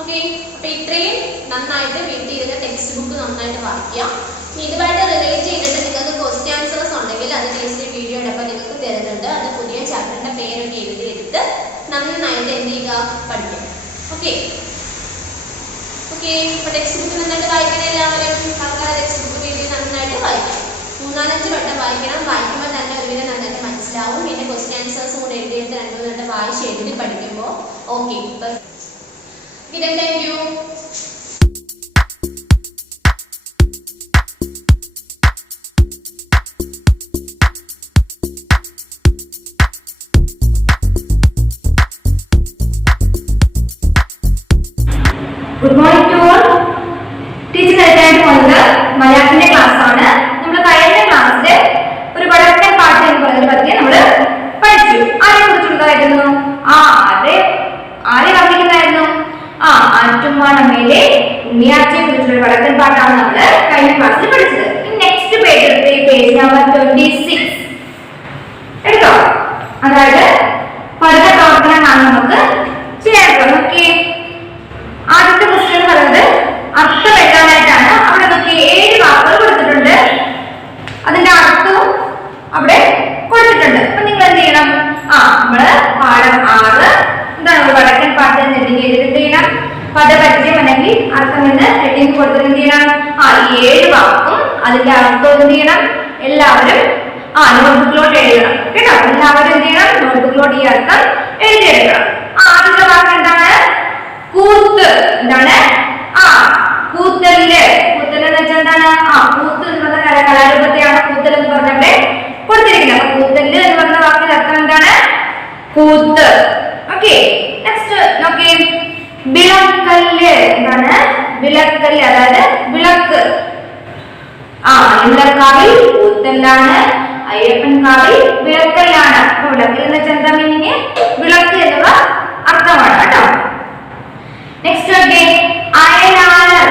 ഓക്കെ, അപ്പൊ ഇത്രയും നന്നായിട്ട് വീട്ടിൽ ഇരുന്ന ടെക്സ്റ്റ് ബുക്ക് നന്നായിട്ട് വായിക്കുക. ഇതുമായിട്ട് റിലേറ്റ് ചെയ്തിട്ട് നിങ്ങൾക്ക് ക്വസ്റ്റ്യൻ ആൻസേഴ്സ് ഉണ്ടെങ്കിൽ അത് ടീച്ചർ വീഡിയോടൊപ്പം നിങ്ങൾക്ക് തരുന്നുണ്ട്. അത് പുതിയ ചാപ്റ്ററിന്റെ പേരൊക്കെ എഴുതിയെടുത്ത് നന്നായിട്ട് എന്ത് ചെയ്യുക, പഠിക്കുക. ഓക്കെ, ഇപ്പൊ ടെക്സ്റ്റ് ബുക്ക് നന്നായിട്ട് വായിക്കണം. എല്ലാവരും ടെക്സ്റ്റ് ബുക്ക് വീട്ടിൽ നന്നായിട്ട് വായിക്കണം. 3-4 വട്ടം വായിക്കണം. വായിക്കുമ്പോൾ തന്നെ ഒരുവിധം നന്നായിട്ട് മനസ്സിലാവും. പിന്നെ ക്വസ്റ്റ്യൻ ആൻസേഴ്സും കൂടെ എഴുതിയെടുത്ത് 2-3 വട്ടം വായിച്ച് എഴുതി പഠിക്കുമ്പോൾ okay. Thank you. Good morning to all. Teaching ആയിട്ട് വന്നത് മലയാളത്തിന്റെ ക്ലാസ് ആണ്. നമ്മൾ കഴിഞ്ഞ ക്ലാസ്സിൽ ഒരു വടക്കൻ പാട്ട് എന്ന് പറയുന്നതിനെ പറ്റി നമ്മൾ പഠിച്ചു. ആരെ കുറിച്ചുള്ളതായിരുന്നു? ആരെ വർണ്ണിക്കുന്നതായിരുന്നു? ആറ്റുമാണമ്മയിലെ ഉണ്ണിയാർച്ചയെ കുറിച്ചുള്ള വടക്കൻ പാട്ടാണ് നമ്മൾ കഴിഞ്ഞ ക്ലാസ്സിൽ പഠിച്ചത്. നെക്സ്റ്റ് പേജ് നമ്പർ 26 എടുത്തോ. അതായത് പഠന പ്രവർത്തനമാണ് നമുക്ക് ചെയ്യാറുള്ളത്. നോക്കി, ആദ്യത്തെ ക്വസ്റ്റ്യൻ പറയുന്നത് അർത്ഥം എഴുതാനായിട്ടാണ്. അവിടെ നോക്കി 7 വാക്കുകൾ കൊടുത്തിട്ടുണ്ട്, അതിന്റെ അർത്ഥവും അവിടെ കൊടുത്തിട്ടുണ്ട്. അപ്പൊ നിങ്ങൾ എന്ത് ചെയ്യണം? നമ്മള് പാഠം 6 എന്താണ് വടക്കൻ പാട്ട് ഹെഡിങ് ചെയ്തിട്ട് എന്ത് ചെയ്യണം? പദപരിചയം അല്ലെങ്കിൽ അർത്ഥം എന്ന് ഹെഡിങ് കൊടുത്തിട്ട് എന്ത് ചെയ്യണം? 7 വാക്കും അതിന്റെ അർത്ഥം എന്ത് ചെയ്യണം? എല്ലാവരും നോട്ട്ബുക്കിലോട്ട് എഴുതണം കേട്ടോ. എല്ലാവരും എന്ത് ചെയ്യണം? നോട്ട്ബുക്കിലോട്ട് ഈ അർത്ഥം എഴുതിയെടുക്കണം. ആദ്യത്തെ വാക്ക് എന്താണ്? കൂത്ത്. എന്താണ്? കൂത്തല്. കൂത്തല് എന്ന് വെച്ചാൽ എന്താണ്? കൂത്ത് എന്ന് പറഞ്ഞ കലാരൂപത്തെയാണ് കൂത്തൽ എന്ന് പറഞ്ഞവിടെ കൊടുത്തിരിക്കുന്നത്. അപ്പൊ കൂത്തല് എന്ന് പറഞ്ഞ വാക്കിന്റെ അർത്ഥം എന്താണ്? കൂത്ത്. ഓക്കെ, നെക്സ്റ്റ് നോക്കി, വിളക്കല്ല്. എന്താണ്? വിളക്കല്ല്, അതായത് വിളക്ക്. ഇല്ലക്കാവിൽ കൂത്തല്ലാണ്, അയ്യപ്പൻകാവിൽ വിളക്കല്ലാണ്. അപ്പൊ വിളക്കൽ എന്ന് വെച്ചാൽ എന്താ മീനിങ്? വിളക്ക് എന്നുള്ള അർത്ഥമാണ് കേട്ടോ. Next okay, അയലാളർ.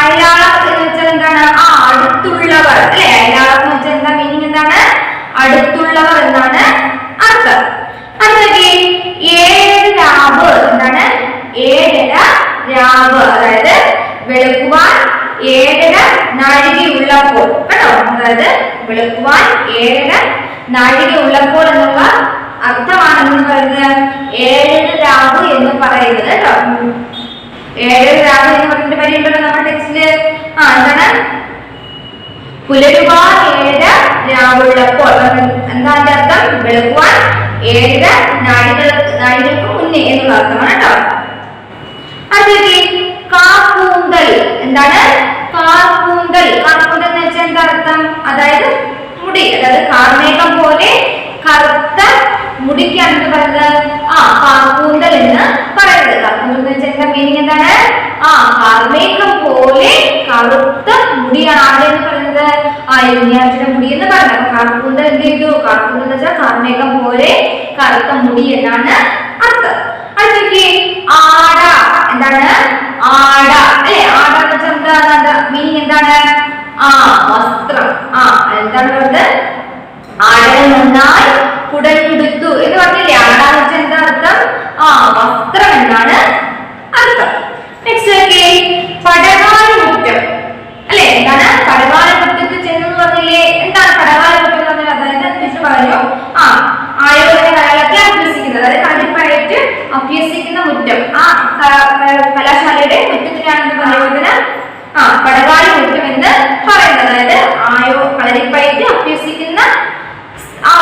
അയലാളർ എന്ന് വെച്ചാൽ എന്താണ്? അടുത്തുള്ളവർ അല്ലെ. അയലാളർ എന്ന് വെച്ചാൽ എന്താ മീനിങ്? എന്താണ്? അടുത്തുള്ളവർ എന്നാണ് അർത്ഥം. അടുത്തൊക്കെ 7 രാവ്. എന്താണ്? 7 രാവ്, അതായത് വെളുക്കുവാൻ 7 നാഴികയുള്ളപ്പോൾ കേട്ടോ. അതായത് വെളുക്കുവാൻ 7 നാഴികയുള്ളപ്പോൾ എന്നുള്ള അർത്ഥമാണെന്ന് പറയുന്നത് 7 രാവ് എന്ന് പറയുന്നത് കേട്ടോ. 7 രാവ് എന്ന് പറഞ്ഞിട്ട് പറയുന്നുണ്ടല്ലോ നമ്മുടെ ടെക്സ്റ്റില്. എന്താണ്? പുലരുവാൻ 7 രാവുള്ളപ്പോൾ. എന്താ അതിന്റെ അർത്ഥം? വെളുക്കുവാൻ 7 നാഴികൾക്ക് മുന്നേ എന്നുള്ള അർത്ഥമാണ് കേട്ടോ. അടുത്തേക്ക് കാർക്കൂന്തൽ. എന്താണ്? കാർക്കൂന്തൽ. കാർക്കൂന്തൽ എന്ന് വെച്ചാൽ എന്താ അർത്ഥം? അതായത് മുടി, അതായത് കാർമേഘം പോലെ കറുത്ത മുടിക്കാണ് എന്ന് പറയുന്നത് കാർക്കൂന്തൽ എന്ന് പറയുന്നത്. കാർക്കൂന്തൽ എന്ന് വെച്ചാൽ എന്താ മീനിങ്? എന്താണ്? കാർമേഘം പോലെ കറുത്ത മുടിയാണ് ആരുടെ എന്ന് പറയുന്നത്? ഉണ്ണിയാർച്ചയുടെ മുടി എന്ന് പറയുന്നത്. അപ്പൊ കാർക്കൂന്തൽ എന്ത് ചെയ്തു? കാർക്കൂന്തൽ എന്ന് വെച്ചാൽ കാർമേഘം പോലെ കറുത്ത മുടി എന്നാണ് അർത്ഥം. അടുത്തേക്ക് ആട. എന്താണ്? ആട അല്ലെ. ആട എന്ന് വെച്ചാൽ എന്താ മീനിങ്? എന്താണ്? വസ്ത്രം. എന്താണ് പറയുന്നത്? ആടകൾ നന്നായി കുടഞ്ഞെടുത്തു എന്ന് പറഞ്ഞില്ലേ? ആട എന്ന് വെച്ചാൽ എന്താ അർത്ഥം? വസ്ത്രം എന്നാണ് അർത്ഥം. നെക്സ്റ്റ് ഓക്കെ, പടകാലുമുറ്റം അല്ലെ. എന്താണ്? പടകാലുമുറ്റത്ത് ചെന്നു പറഞ്ഞില്ലേ? എന്താണ് പടകാലുമുറ്റം എന്ന് പറഞ്ഞാൽ? അതായത് ടീച്ചർ പറഞ്ഞു ആയോധന കലകളൊക്കെ അഭ്യസിക്കുന്നത്, അതായത് കളിപ്പായിട്ട് അഭ്യസിക്കുന്ന മുറ്റം. കലാശാലയുടെ മുറ്റത്തിനാണെന്ന് പറയുന്നതിന് പടകാലി മുറ്റം എന്ന് പറയുന്നത്. അതായത് കളരിപ്പയറ്റ് അഭ്യസിക്കുന്ന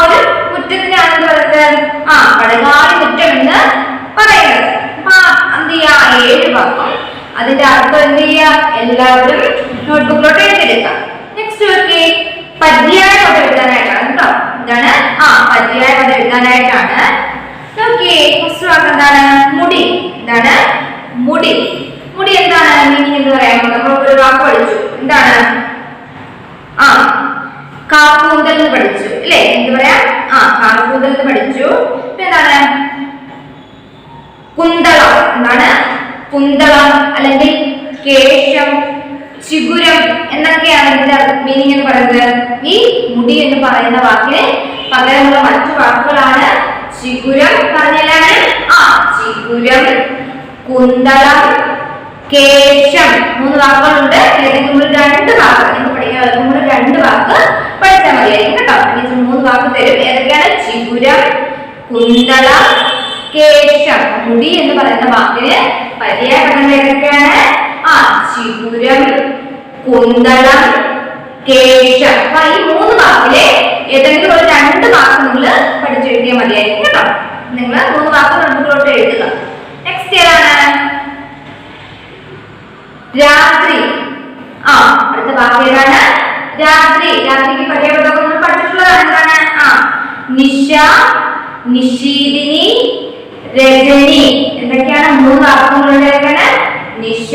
ഒരു മുറ്റത്തിനാണെന്ന് പറയുന്നത് പടകാലി മുറ്റം എന്ന് പറയുന്നത്. അപ്പൊ എന്ത് ചെയ്യാ? 7 വാക്കും അതിന്റെ അർത്ഥം എന്ത് ചെയ്യാ? എല്ലാവരും നോട്ട്ബുക്കിലോട്ട് എഴുതിയെടുക്കാം. നെക്സ്റ്റ് ഓക്കെ, പര്യായ പദം എഴുതാനായിട്ടാണ് കേട്ടോ. എന്താണ്? പര്യായ പദം എഴുതാനായിട്ടാണ്. ഓക്കെ, ഫസ്റ്റ് വാക്ക് എന്താണ്? മുടി. എന്താണ്? മുടി. മുടി എന്താണ് മീനിങ് എന്ന് പറയാമോ? നമ്മൾ ഒരു വാക്ക് പഠിച്ചു. എന്താണ്? കാർക്കൂന്തൽ എന്ന് പഠിച്ചു അല്ലെ. എന്ത് പറയാ? കാർക്കൂന്തൽ എന്ന് പഠിച്ചു. എന്താണ്? കുന്തളം. എന്താണ്? കുന്തളം അല്ലെങ്കിൽ കേശം, ചിഗുരം എന്നൊക്കെയാണ് ഇതിന്റെ മീനിങ് എന്ന് പറയുന്നത്. ഈ മുടി എന്ന് പറയുന്ന വാക്കിന് പകരമുള്ള മറ്റു വാക്കുകളാണ് ചിഗുരം. പറഞ്ഞാലാണ് ചിഗുരം, കുന്തളം, കേശം. 3 വാക്കുകളുണ്ട്. ഏതെങ്കിലും 2 വാക്ക് നിങ്ങൾ പഠിക്കാൻ 2 വാക്ക് പഠിച്ചാൽ മതിയായിരിക്കും കേട്ടോ. 3 വാക്ക് തരും. ഏതൊക്കെയാണ്? ചിഗുരം, കുന്തളം, കേശം. മുടി എന്ന് പറയുന്ന വാക്കിന് പര്യായ പദങ്ങൾ ഏതൊക്കെയാണ്? ചിഗുരം, കുന്തളം, കേശം. അപ്പൊ ഈ 3 വാക്കിലെ ഏതെങ്കിലും 2 വാക്ക് നിങ്ങൾ പഠിച്ചെഴുതിയാൽ മതിയായിരിക്കും കേട്ടോ. നിങ്ങൾ 3 വാക്ക് നോട്ട്ബുക്കിലോട്ട് എഴുതുക. നെക്സ്റ്റ് ഏതാണ്? രാത്രി. അടുത്ത വാക്ക് ഏതാണ്? രാത്രി. രാത്രിക്ക് പര്യായ പദം നമ്മൾ പഠിച്ചിട്ടുള്ളതാണ്. എന്താണ്? നിശ, നിശീതിനി, രജനി. എന്തൊക്കെയാണ് 3 വാക്കുകളുടെ? നിശ,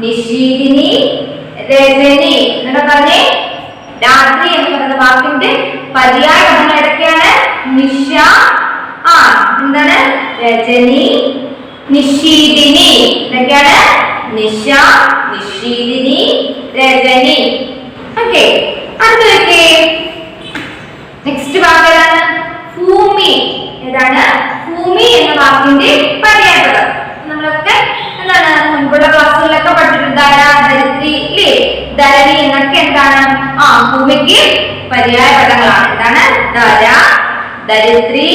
നിശീതിനി രജനി എന്നൊക്കെ പറഞ്ഞേ. രാത്രി എന്ന് പറയുന്ന വാക്കിന്റെ പര്യായ പദങ്ങൾ ഏതൊക്കെയാണ്? നിശ, എന്താണ്? രജനി, നിശീതിനി. ഇതൊക്കെയാണ് നിശ, നിശീതിനി, രജനി. ഓക്കെ, അടുത്തൊക്കെ നെക്സ്റ്റ് വാക്ക് ഏതാണ്? ഭൂമി. ഏതാണ്? ഭൂമി എന്ന വാക്കിന്റെ പര്യായപദം നമ്മളൊക്കെ എന്താണ് മുൻപുള്ള ക്ലാസ്സുകളിലൊക്കെ പഠിച്ചിട്ടുണ്ട്. ധര, ധരിത്രി, ഇല്ലേ? ധരണി എന്നൊക്കെ എന്താണ്? ഭൂമിക്ക് പര്യായ പദങ്ങളാണ്. എന്താണ്? ധര, ധരിത്രി,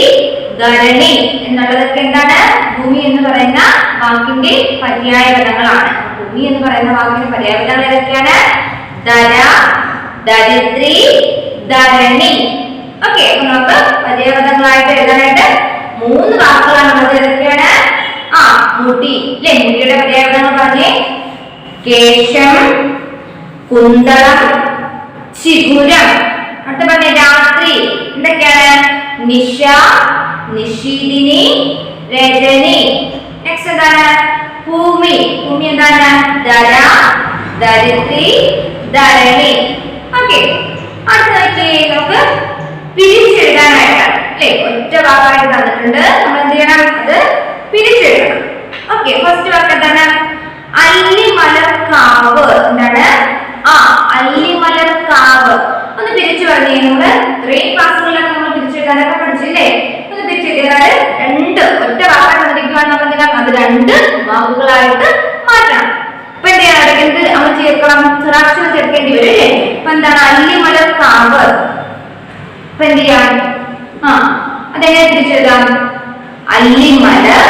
ധരണി എന്നുള്ളതൊക്കെ എന്താണ്? ഭൂമി എന്ന് പറയുന്ന വാക്കിന്റെ പര്യായ പദങ്ങളാണ്. ഭൂമി എന്ന് പറയുന്ന വാക്കിന്റെ പര്യായ പദങ്ങൾ ഏതൊക്കെയാണ്? ധര, ധരിത്രി, ധരണി. ഓക്കെ, അപ്പൊ നമുക്ക് പര്യായ പദങ്ങളായിട്ട് എഴുതാനായിട്ട് 3 വാക്കുകളാണ് ഉള്ളത്. ഏതൊക്കെയാണ്? മുടി, അല്ലെ? മുടിയുടെ പര്യായ പദങ്ങൾ പറഞ്ഞേ. കേശം, കുന്തളം, ചിഗുരം. അടുത്ത പറഞ്ഞേ രാത്രി. എന്തൊക്കെയാണ്? നിശ, നിശീതിനി, രജനി. നെക്സ്റ്റ് എന്താണ്? ഭൂമി. ഭൂമി എന്താണ്? ധര, ധരിത്രി, ധരണി. ഓക്കെ, അടുത്ത നമുക്ക് പിരിച്ചെഴുതാനായിട്ടാണ്, അല്ലെ? ഒറ്റ വാക്കായിട്ട് തന്നിട്ടുണ്ട്. നമ്മൾ എന്ത് ചെയ്യണം? അത് പിരിച്ചെഴുതണം. ഓക്കെ, ഫസ്റ്റ് വാക്ക് എന്താണ്? അല്ലിമലർക്കാവ്. എന്താണ്? അല്ലിമലർക്കാവ്. ഒന്ന് പിരിച്ചു പറഞ്ഞേ. നമ്മള് ഇത്രയും ക്ലാസ്സുകളിലൊക്കെ നമ്മൾ പിരിച്ചെഴുതാനൊക്കെ പഠിച്ചില്ലേ? ഒന്ന് പിരിച്ചെഴുതിയാൽ 2 ഒറ്റ വാക്കായിട്ട് തന്നിരിക്കുകയാണ്. നമ്മൾ എന്തിനാണ് അത് 2 വാക്കുകളായിട്ട് മാറ്റണം. അപ്പൊ എന്ത് ചെയ്യണം? എന്ത് നമ്മൾ ചേർക്കണം? സ്വരാക്ഷരം ചേർക്കേണ്ടി വരും, അല്ലേ? അപ്പൊ എന്താണ്? അല്ലിമലർക്കാവ്. അപ്പൊ എന്ത് ചെയ്യാം? അതെങ്ങനെ തിരിച്ചെഴുതാം? അല്ലിമലർ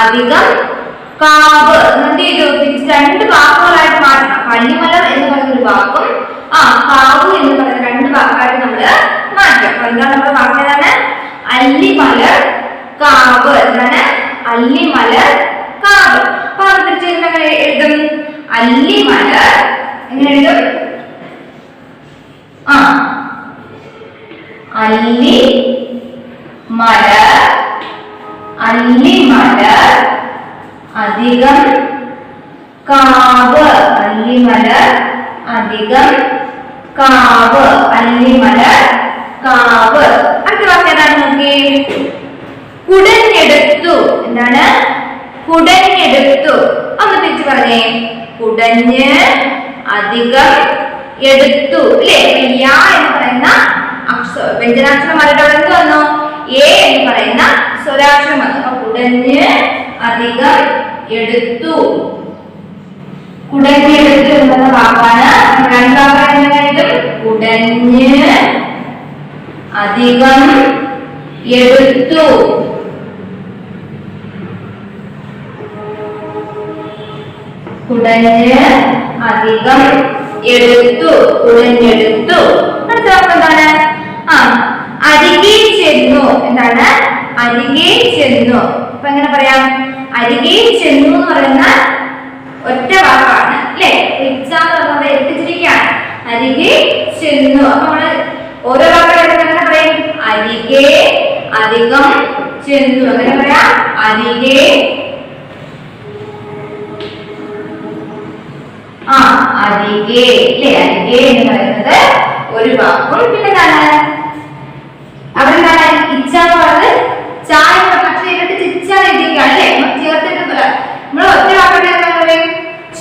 അധികം കാവ്. എന്ത് ചെയ്തു? തിരിച്ച് 2 വാക്കുകളായിട്ട് മാറ്റണം. അല്ലിമലർ എന്ന് പറയുന്ന ഒരു വാക്കും കാവ് എന്ന് പറയുന്ന 2 വാക്കായിട്ട് നമ്മള് മാറ്റും. അപ്പൊ എന്താണ് നമ്മുടെ വാക്ക്? ഏതാണ്? അല്ലിമലർ കാവ്. എന്താണ്? അല്ലിമലർ കാവ്. അപ്പൊ അത് തിരിച്ചെഴുതുമ്പോ എങ്ങനെ എഴുതും? അല്ലിമലർ എങ്ങനെ എഴുതും? അല്ലിമലർ അധികം കാവ്. അല്ലിമലർ അധികം കാവ്. അല്ലിമലർ കാവ്. അടുത്ത വാക്ക് ഏതാണ്? നോക്കി. കുടഞ്ഞെടുത്തു. എന്താണ്? കുടഞ്ഞെടുത്തു. ഒന്ന് തിരിച്ചു പറഞ്ഞേ. കുടഞ്ഞ് അധികം എടുത്തു, അല്ലേ? യാ എന്ന് പറയുന്ന വ്യഞ്ജനാക്ഷരം മാറിയിട്ട് അവിടെ എന്ത് വന്നു? എ എന്ന് പറയുന്ന സ്വരാക്ഷരം വന്നു. അപ്പൊ കുടഞ്ഞ് അധികം എടുത്തു. കുടഞ്ഞെടുത്തു എന്ന വാക്കാണ്. 2 വാക്കാണ് എഴുതും. കുടഞ്ഞ് അധികം എടുത്തു. കുടഞ്ഞ് അധികം എടുത്തു. കുടഞ്ഞെടുത്തു. അടുത്ത വാക്ക് എന്താണ്? അരികെ ചെന്നു. എന്താണ്? അരികെ ചെന്നു. അപ്പൊ എങ്ങനെ പറയാം? അരികെ ചെന്നു എന്ന് പറയുന്ന ഒറ്റ വാക്കാണ്, അല്ലെ? എക്സാം നമ്മൾ എത്തിച്ചിരിക്കുകയാണ്. അരികെ ചെന്നു. അപ്പൊ നമ്മള് ഓരോ വാക്കുകളും എങ്ങനെ പറയും? അരികെ അധികം ചെന്നു. അങ്ങനെ പറയാം. അരികെ അരികെ, അല്ലെ? അരികെ എന്ന് പറയുന്നത് ഒരു വാക്കും. പിന്നെ എന്താണ്? അവിടെ എന്താണ്? ഇച്ഛ എന്ന് പറയുന്നത് ചായ പക്ഷെ എന്നിട്ട് ചിച്ച എഴുതിയിരിക്കുകയാണ്, അല്ലെ? ചേർത്തിട്ടില്ല. നമ്മൾ ഒറ്റ വാക്കട്ടെ എന്താ പറയും?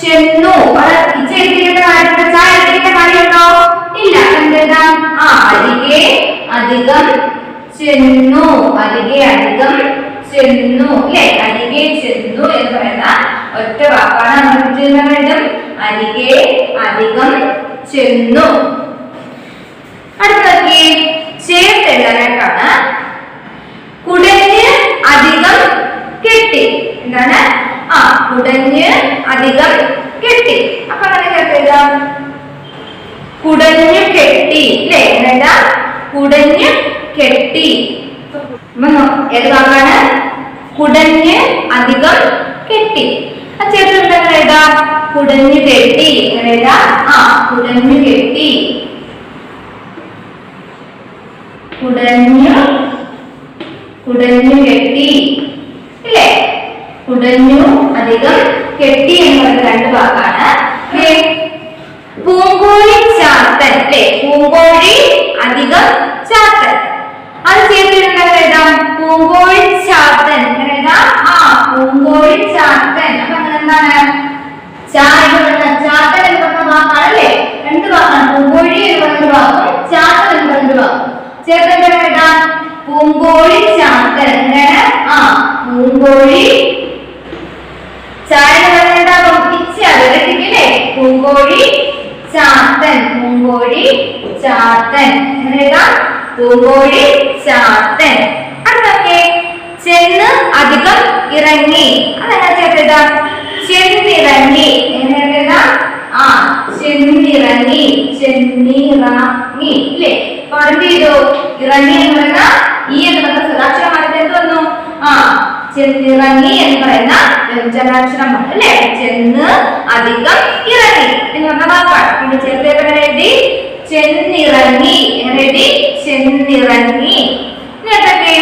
ചെന്നു. അവിടെ ഇച്ഛ എഴുതിയിരിക്കുന്ന കാര്യമുണ്ടോ? ചായ എഴുതിയിരിക്കുന്ന കാര്യമുണ്ടോ? ഇല്ല. എന്തെഴുതാം? അരികെ അധികം ചെന്നു. അരികെ അധികം ചെന്നു, അല്ലെ? അരികെ ചെന്നു എന്ന് പറയുന്ന ഒറ്റ വാക്കാണ്. നമ്മൾ എഴുതും. അരികെ അധികം ചെന്നു. അടുത്തൊക്കെ ചേർത്ത് എഴുതാനായിട്ടാണ്. കുടഞ്ഞ് അധികം കെട്ടി. എന്താണ്? കുടഞ്ഞ് അധികം കെട്ടി. അപ്പൊ അങ്ങനെ ചേർത്ത് എഴുതാം. കുടഞ്ഞ് കെട്ടി, അല്ലെ? എന്താ? കുടഞ്ഞ് കെട്ടി. ഏത് വാക്കാണ്? കുടഞ്ഞ് അധികം കെട്ടി. ചേർത്ത് എഴുതാം. കുടഞ്ഞു കെട്ടി. എങ്ങനെ എഴുതാം? കുടഞ്ഞു കെട്ടി. കുടഞ്ഞു കെട്ടി, ഇല്ലേ? കുടഞ്ഞു അധികം കെട്ടി എന്ന് പറയുന്ന രണ്ട് വാക്കാണ്. പൂങ്കോഴി ചാത്തൻ അല്ലെ, പൂങ്കോഴി അധികം ചാത്തൻ. അത് ചേർത്തിട്ടുണ്ടെങ്കിൽ എഴുതാം പൂങ്കോഴി ചാത്തൻ. എഴുതാം പൂങ്കോഴി ചാത്തൻ. അപ്പൊ എന്താണ് ചാത്തൻ എന്ന് പറഞ്ഞ വാക്കാണ് അല്ലെ, രണ്ട് വാക്കാണ്. പൂങ്കോഴി എന്ന് പറഞ്ഞ വാക്കും ചാത്തൻ എന്ന് പറഞ്ഞ വാക്കും ചേർത്തിട്ട് എഴുതാം പൂങ്കോഴി ചാത്തൻ. എന്താണ് പൂങ്കോഴി ചായ എന്താകും ഇച്ചല്ലേ, പൂങ്കോഴി ചാത്തൻ. പൂങ്കോഴി ചാത്തൻ എഴുതാം പൂങ്കോഴി ചാത്തൻ. അടുത്തൊക്കെ ചെന്ന് അധികം ഇറങ്ങി. അതെന്നാ ചേർത്തിടാം ചെന്നിറങ്ങി. എഴുതാം ചെന്നിറങ്ങി. ചെന്നിറങ്ങി അല്ലേ. അപ്പൊ എന്ത് ചെയ്തു ഇറങ്ങി എന്ന് പറയുന്ന ഈ എന്ന് പറയുന്ന സ്വരാക്ഷരം മാറ്റി എന്ത് വന്നു ചെന്നിറങ്ങി എന്ന് പറയുന്ന വ്യഞ്ജനാക്ഷരം വന്നു അല്ലെ. ചെന്ന് അധികം ഇറങ്ങി എന്ന് പറഞ്ഞ വാക്കാണ്. ചേർത്ത് എഴുതി ചെന്നിറങ്ങി. എഴുതി ചെന്നിറങ്ങി. എന്നിട്ടൊക്കെ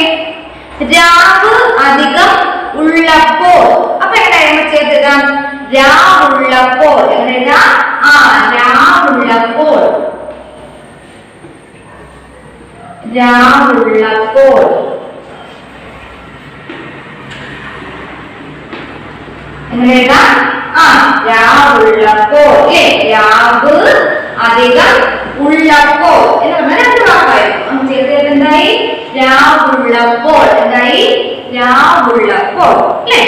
രാവ് അധികം ഉള്ളപ്പോൾ. അപ്പൊ എങ്ങനെയാ ചേർത്തിടാം രാവുള്ളപ്പോൾ. എങ്ങനെയാ രാവുള്ളപ്പോൾ. രാവുള്ളപ്പോൾ എങ്ങനെയാ രാവുള്ളപ്പോൾ അല്ലേ. രാവ് അധികം ഉള്ളപ്പോൾ എന്ന് പറഞ്ഞാൽ രണ്ട് വാക്കായിരുന്നു. ചേർത്ത് എന്തായി രാവുള്ളപ്പോൾ. എന്തായി രാവുള്ളപ്പോൾ അല്ലേ.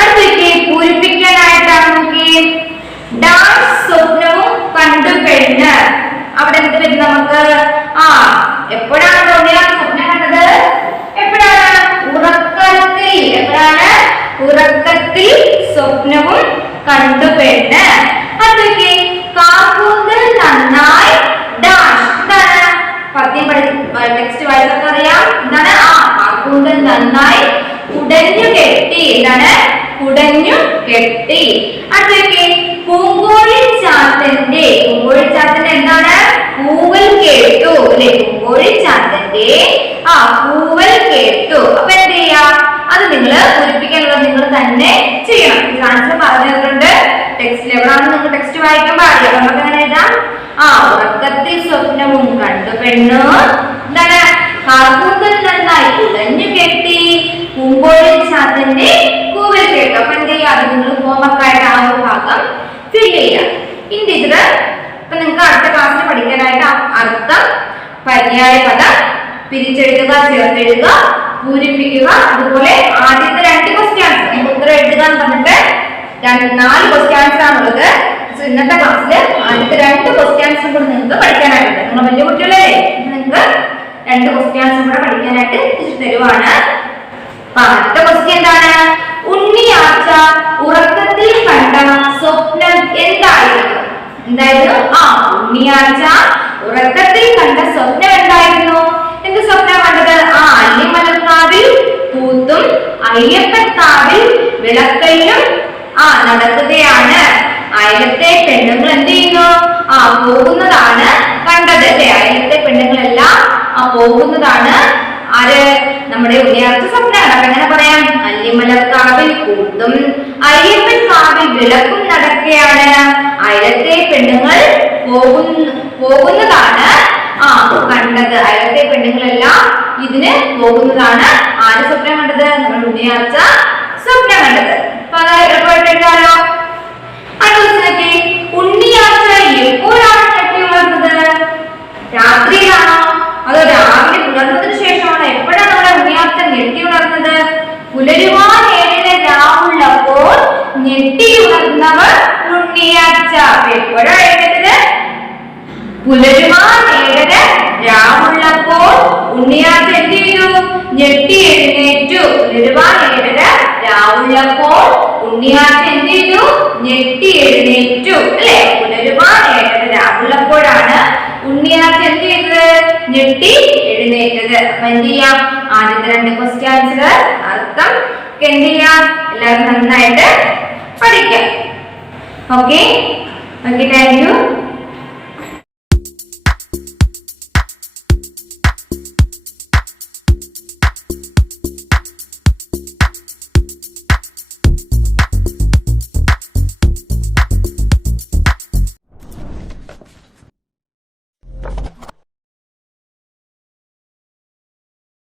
അടുത്തേക്ക് പൂരിപ്പിക്കാനായിട്ടാണ് നോക്കി ഡാൻസ് സ്വപ്നവും കണ്ടു പെണ്ണ്. അവിടെ എന്ത് വരും നമുക്ക് എപ്പോഴാണ് സ്വപ്നം കണ്ടത്? എപ്പോഴാണ് ഉറക്കത്തിൽ. എപ്പോഴാണ് ഉറക്കത്തിൽ സ്വപ്നവും കണ്ടു പെണ്ണ്. അടുത്തേക്ക് കാക്കൂന്തൽ നന്നായി ഡാഷ്. എന്താണ് പദ്യം ടെക്സ്റ്റ് വായിച്ചൊക്കെ അറിയാം. എന്താണ് കാക്കൂന്തൽ നന്നായി കുടഞ്ഞു കെട്ടി. എന്താണ് കുടഞ്ഞു കെട്ടി. അടുത്തേക്ക് പൂങ്കോഴി ചാത്തന്റെ. പൂങ്കോഴി ചാത്തന്റെ എന്താണ് പൂവൽ കേട്ടു അല്ലെ. പൂങ്കോഴി ചാത്തന്റെ പൂവൽ കേട്ടു. അപ്പൊ എന്ത് ചെയ്യാ അത് നിങ്ങൾ പൂരിപ്പിക്കാനുള്ളത് നിങ്ങൾ തന്നെ ചെയ്യണം. ആൻസർ പറഞ്ഞു തന്നിട്ടുണ്ട് ടെക്സ്റ്റിൽ. എവിടെയാണ് നിങ്ങൾ ടെക്സ്റ്റ് വായിക്കാൻ പാടില്ല. നമുക്ക് എങ്ങനെ എഴുതാം ഉറക്കത്തിൽ സ്വപ്നവും കണ്ടു പെണ്ണ്. എന്താണ് കാക്കൂന്തൽ നന്നായി കുടഞ്ഞു കെട്ടി പൂങ്കോഴി ചാത്തന്റെ കൂവൽ കേട്ടു. അപ്പൊ എന്ത് ചെയ്യാം അത് നിങ്ങൾ ഹോംവർക്കായിട്ട് ഒരു ഭാഗം ഫിൽ ചെയ്യാം. ഇനി ടീച്ചർ ഇപ്പൊ നിങ്ങൾക്ക് അടുത്ത ക്ലാസ്സിൽ പഠിക്കാനായിട്ട് അർത്ഥം, പര്യായ പദം, പിരിച്ചെഴുതുക, ചേർത്തെഴുതുക, പൂരിപ്പിക്കുക. അതുപോലെ ആദ്യത്തെ രണ്ട് ക്വസ്റ്റ്യൻസ് ഉത്തരം എഴുതുക എന്ന് പറഞ്ഞിട്ട് 4 ക്വസ്റ്റ്യൻസ് ആണുള്ളത്. ഇന്നത്തെ ക്ലാസ്സിൽ ആദ്യത്തെ 2 ക്വസ്റ്റ്യൻസും കൂടെ നിങ്ങൾക്ക് പഠിക്കാനായിട്ടുണ്ട്. നിങ്ങൾ വലിയ കുട്ടികളല്ലേ, നിങ്ങൾക്ക് 2 ക്വസ്റ്റ്യൻസും കൂടെ പഠിക്കാനായിട്ട് തരുവാണ്. അപ്പൊ അടുത്ത ക്വസ്റ്റ്യൻ എന്താണ്? ഉണ്ണിയാർച്ച ഉറക്കത്തിൽ കണ്ട സ്വപ്നം എന്തായിരുന്നു? എന്തായിരുന്നു? ഉണ്ണിയാർച്ച ഉറക്കത്തിൽ കണ്ട സ്വപ്നം എന്തായിരുന്നു? എന്ത് സ്വപ്നം കണ്ടത്? അല്ലിമലർക്കാവിൽ കൂത്തും അയ്യപ്പൻകാവിൽ വിളക്കലും നടക്കുകയാണ്. അയലത്തെ പെണ്ണുങ്ങൾ എന്ത് ചെയ്യുന്നു? പോകുന്നതാണ് കണ്ടത് അല്ലെ. അയലത്തെ പെണ്ണുങ്ങളെല്ലാം പോകുന്നതാണ് ആര്? നമ്മുടെ ഉണ്ണിയാർച്ച സ്വപ്നമാണ്. അപ്പൊ എങ്ങനെ പറയാം? അല്ലിമലർക്കാവിൽ കൂത്തും അയ്യപ്പൻകാവിൽ വിളക്കും നടക്കുകയാണ്. അയലത്തെ പെണ്ണുങ്ങൾ പോകുന്നതാണ് കണ്ടത്. അയലത്തെ പെണ്ണുങ്ങളെല്ലാം ഇതിന് പോകുന്നതാണ് ആര് സ്വപ്നം കണ്ടത്? നമ്മുടെ ഉണ്ണിയാർച്ച സ്വപ്നം കണ്ടത്. അപ്പൊ അതായത് എളുപ്പമായിട്ടാലോ. അടുത്ത ഉണ്ണിയാർച്ച എപ്പോഴാണ് ഞെട്ടി ഉണർന്നത്? രാത്രിയിലാണോ അതോ രാവിലെ പുലർന്നതിന് ശേഷമാണോ? എപ്പോഴാണ് നമ്മുടെ ഉണ്ണിയാർച്ച ഞെട്ടി ഉണർന്നത്? പുലരുവാൻ 7 രാവുള്ളപ്പോൾ ഞെട്ടി ഉണർന്നവർ ഉണ്ണിയാർച്ച. എപ്പോഴാണ് എഴുന്നേറ്റത്? പുലരുവാൻ 7 രാവുള്ളപ്പോൾ ഉണ്ണിയാർച്ച എന്ത് ചെയ്തു? ഞെട്ടി എഴുന്നേറ്റു. പുലരുവാൻ 7 രാവുള്ളപ്പോൾ ഉണ്ണിയാർച്ച എന്ത് ചെയ്തു? ഞെട്ടി എഴുന്നേറ്റു അല്ലെ. പുലരുവാൻ 7 രാവുള്ളപ്പോഴാണ് ഉണ്ണിയാർച്ച എന്ത് ചെയ്തത്? ഞെട്ടി എഴുന്നേറ്റത്. അപ്പൊ എന്ത് ചെയ്യാം? ആദ്യത്തെ 2 ക്വസ്റ്റ്യൻസ് അർത്ഥം എന്ത് ചെയ്യാം? എല്ലാവരും നന്നായിട്ട് പഠിക്കാം. Okay, thank you.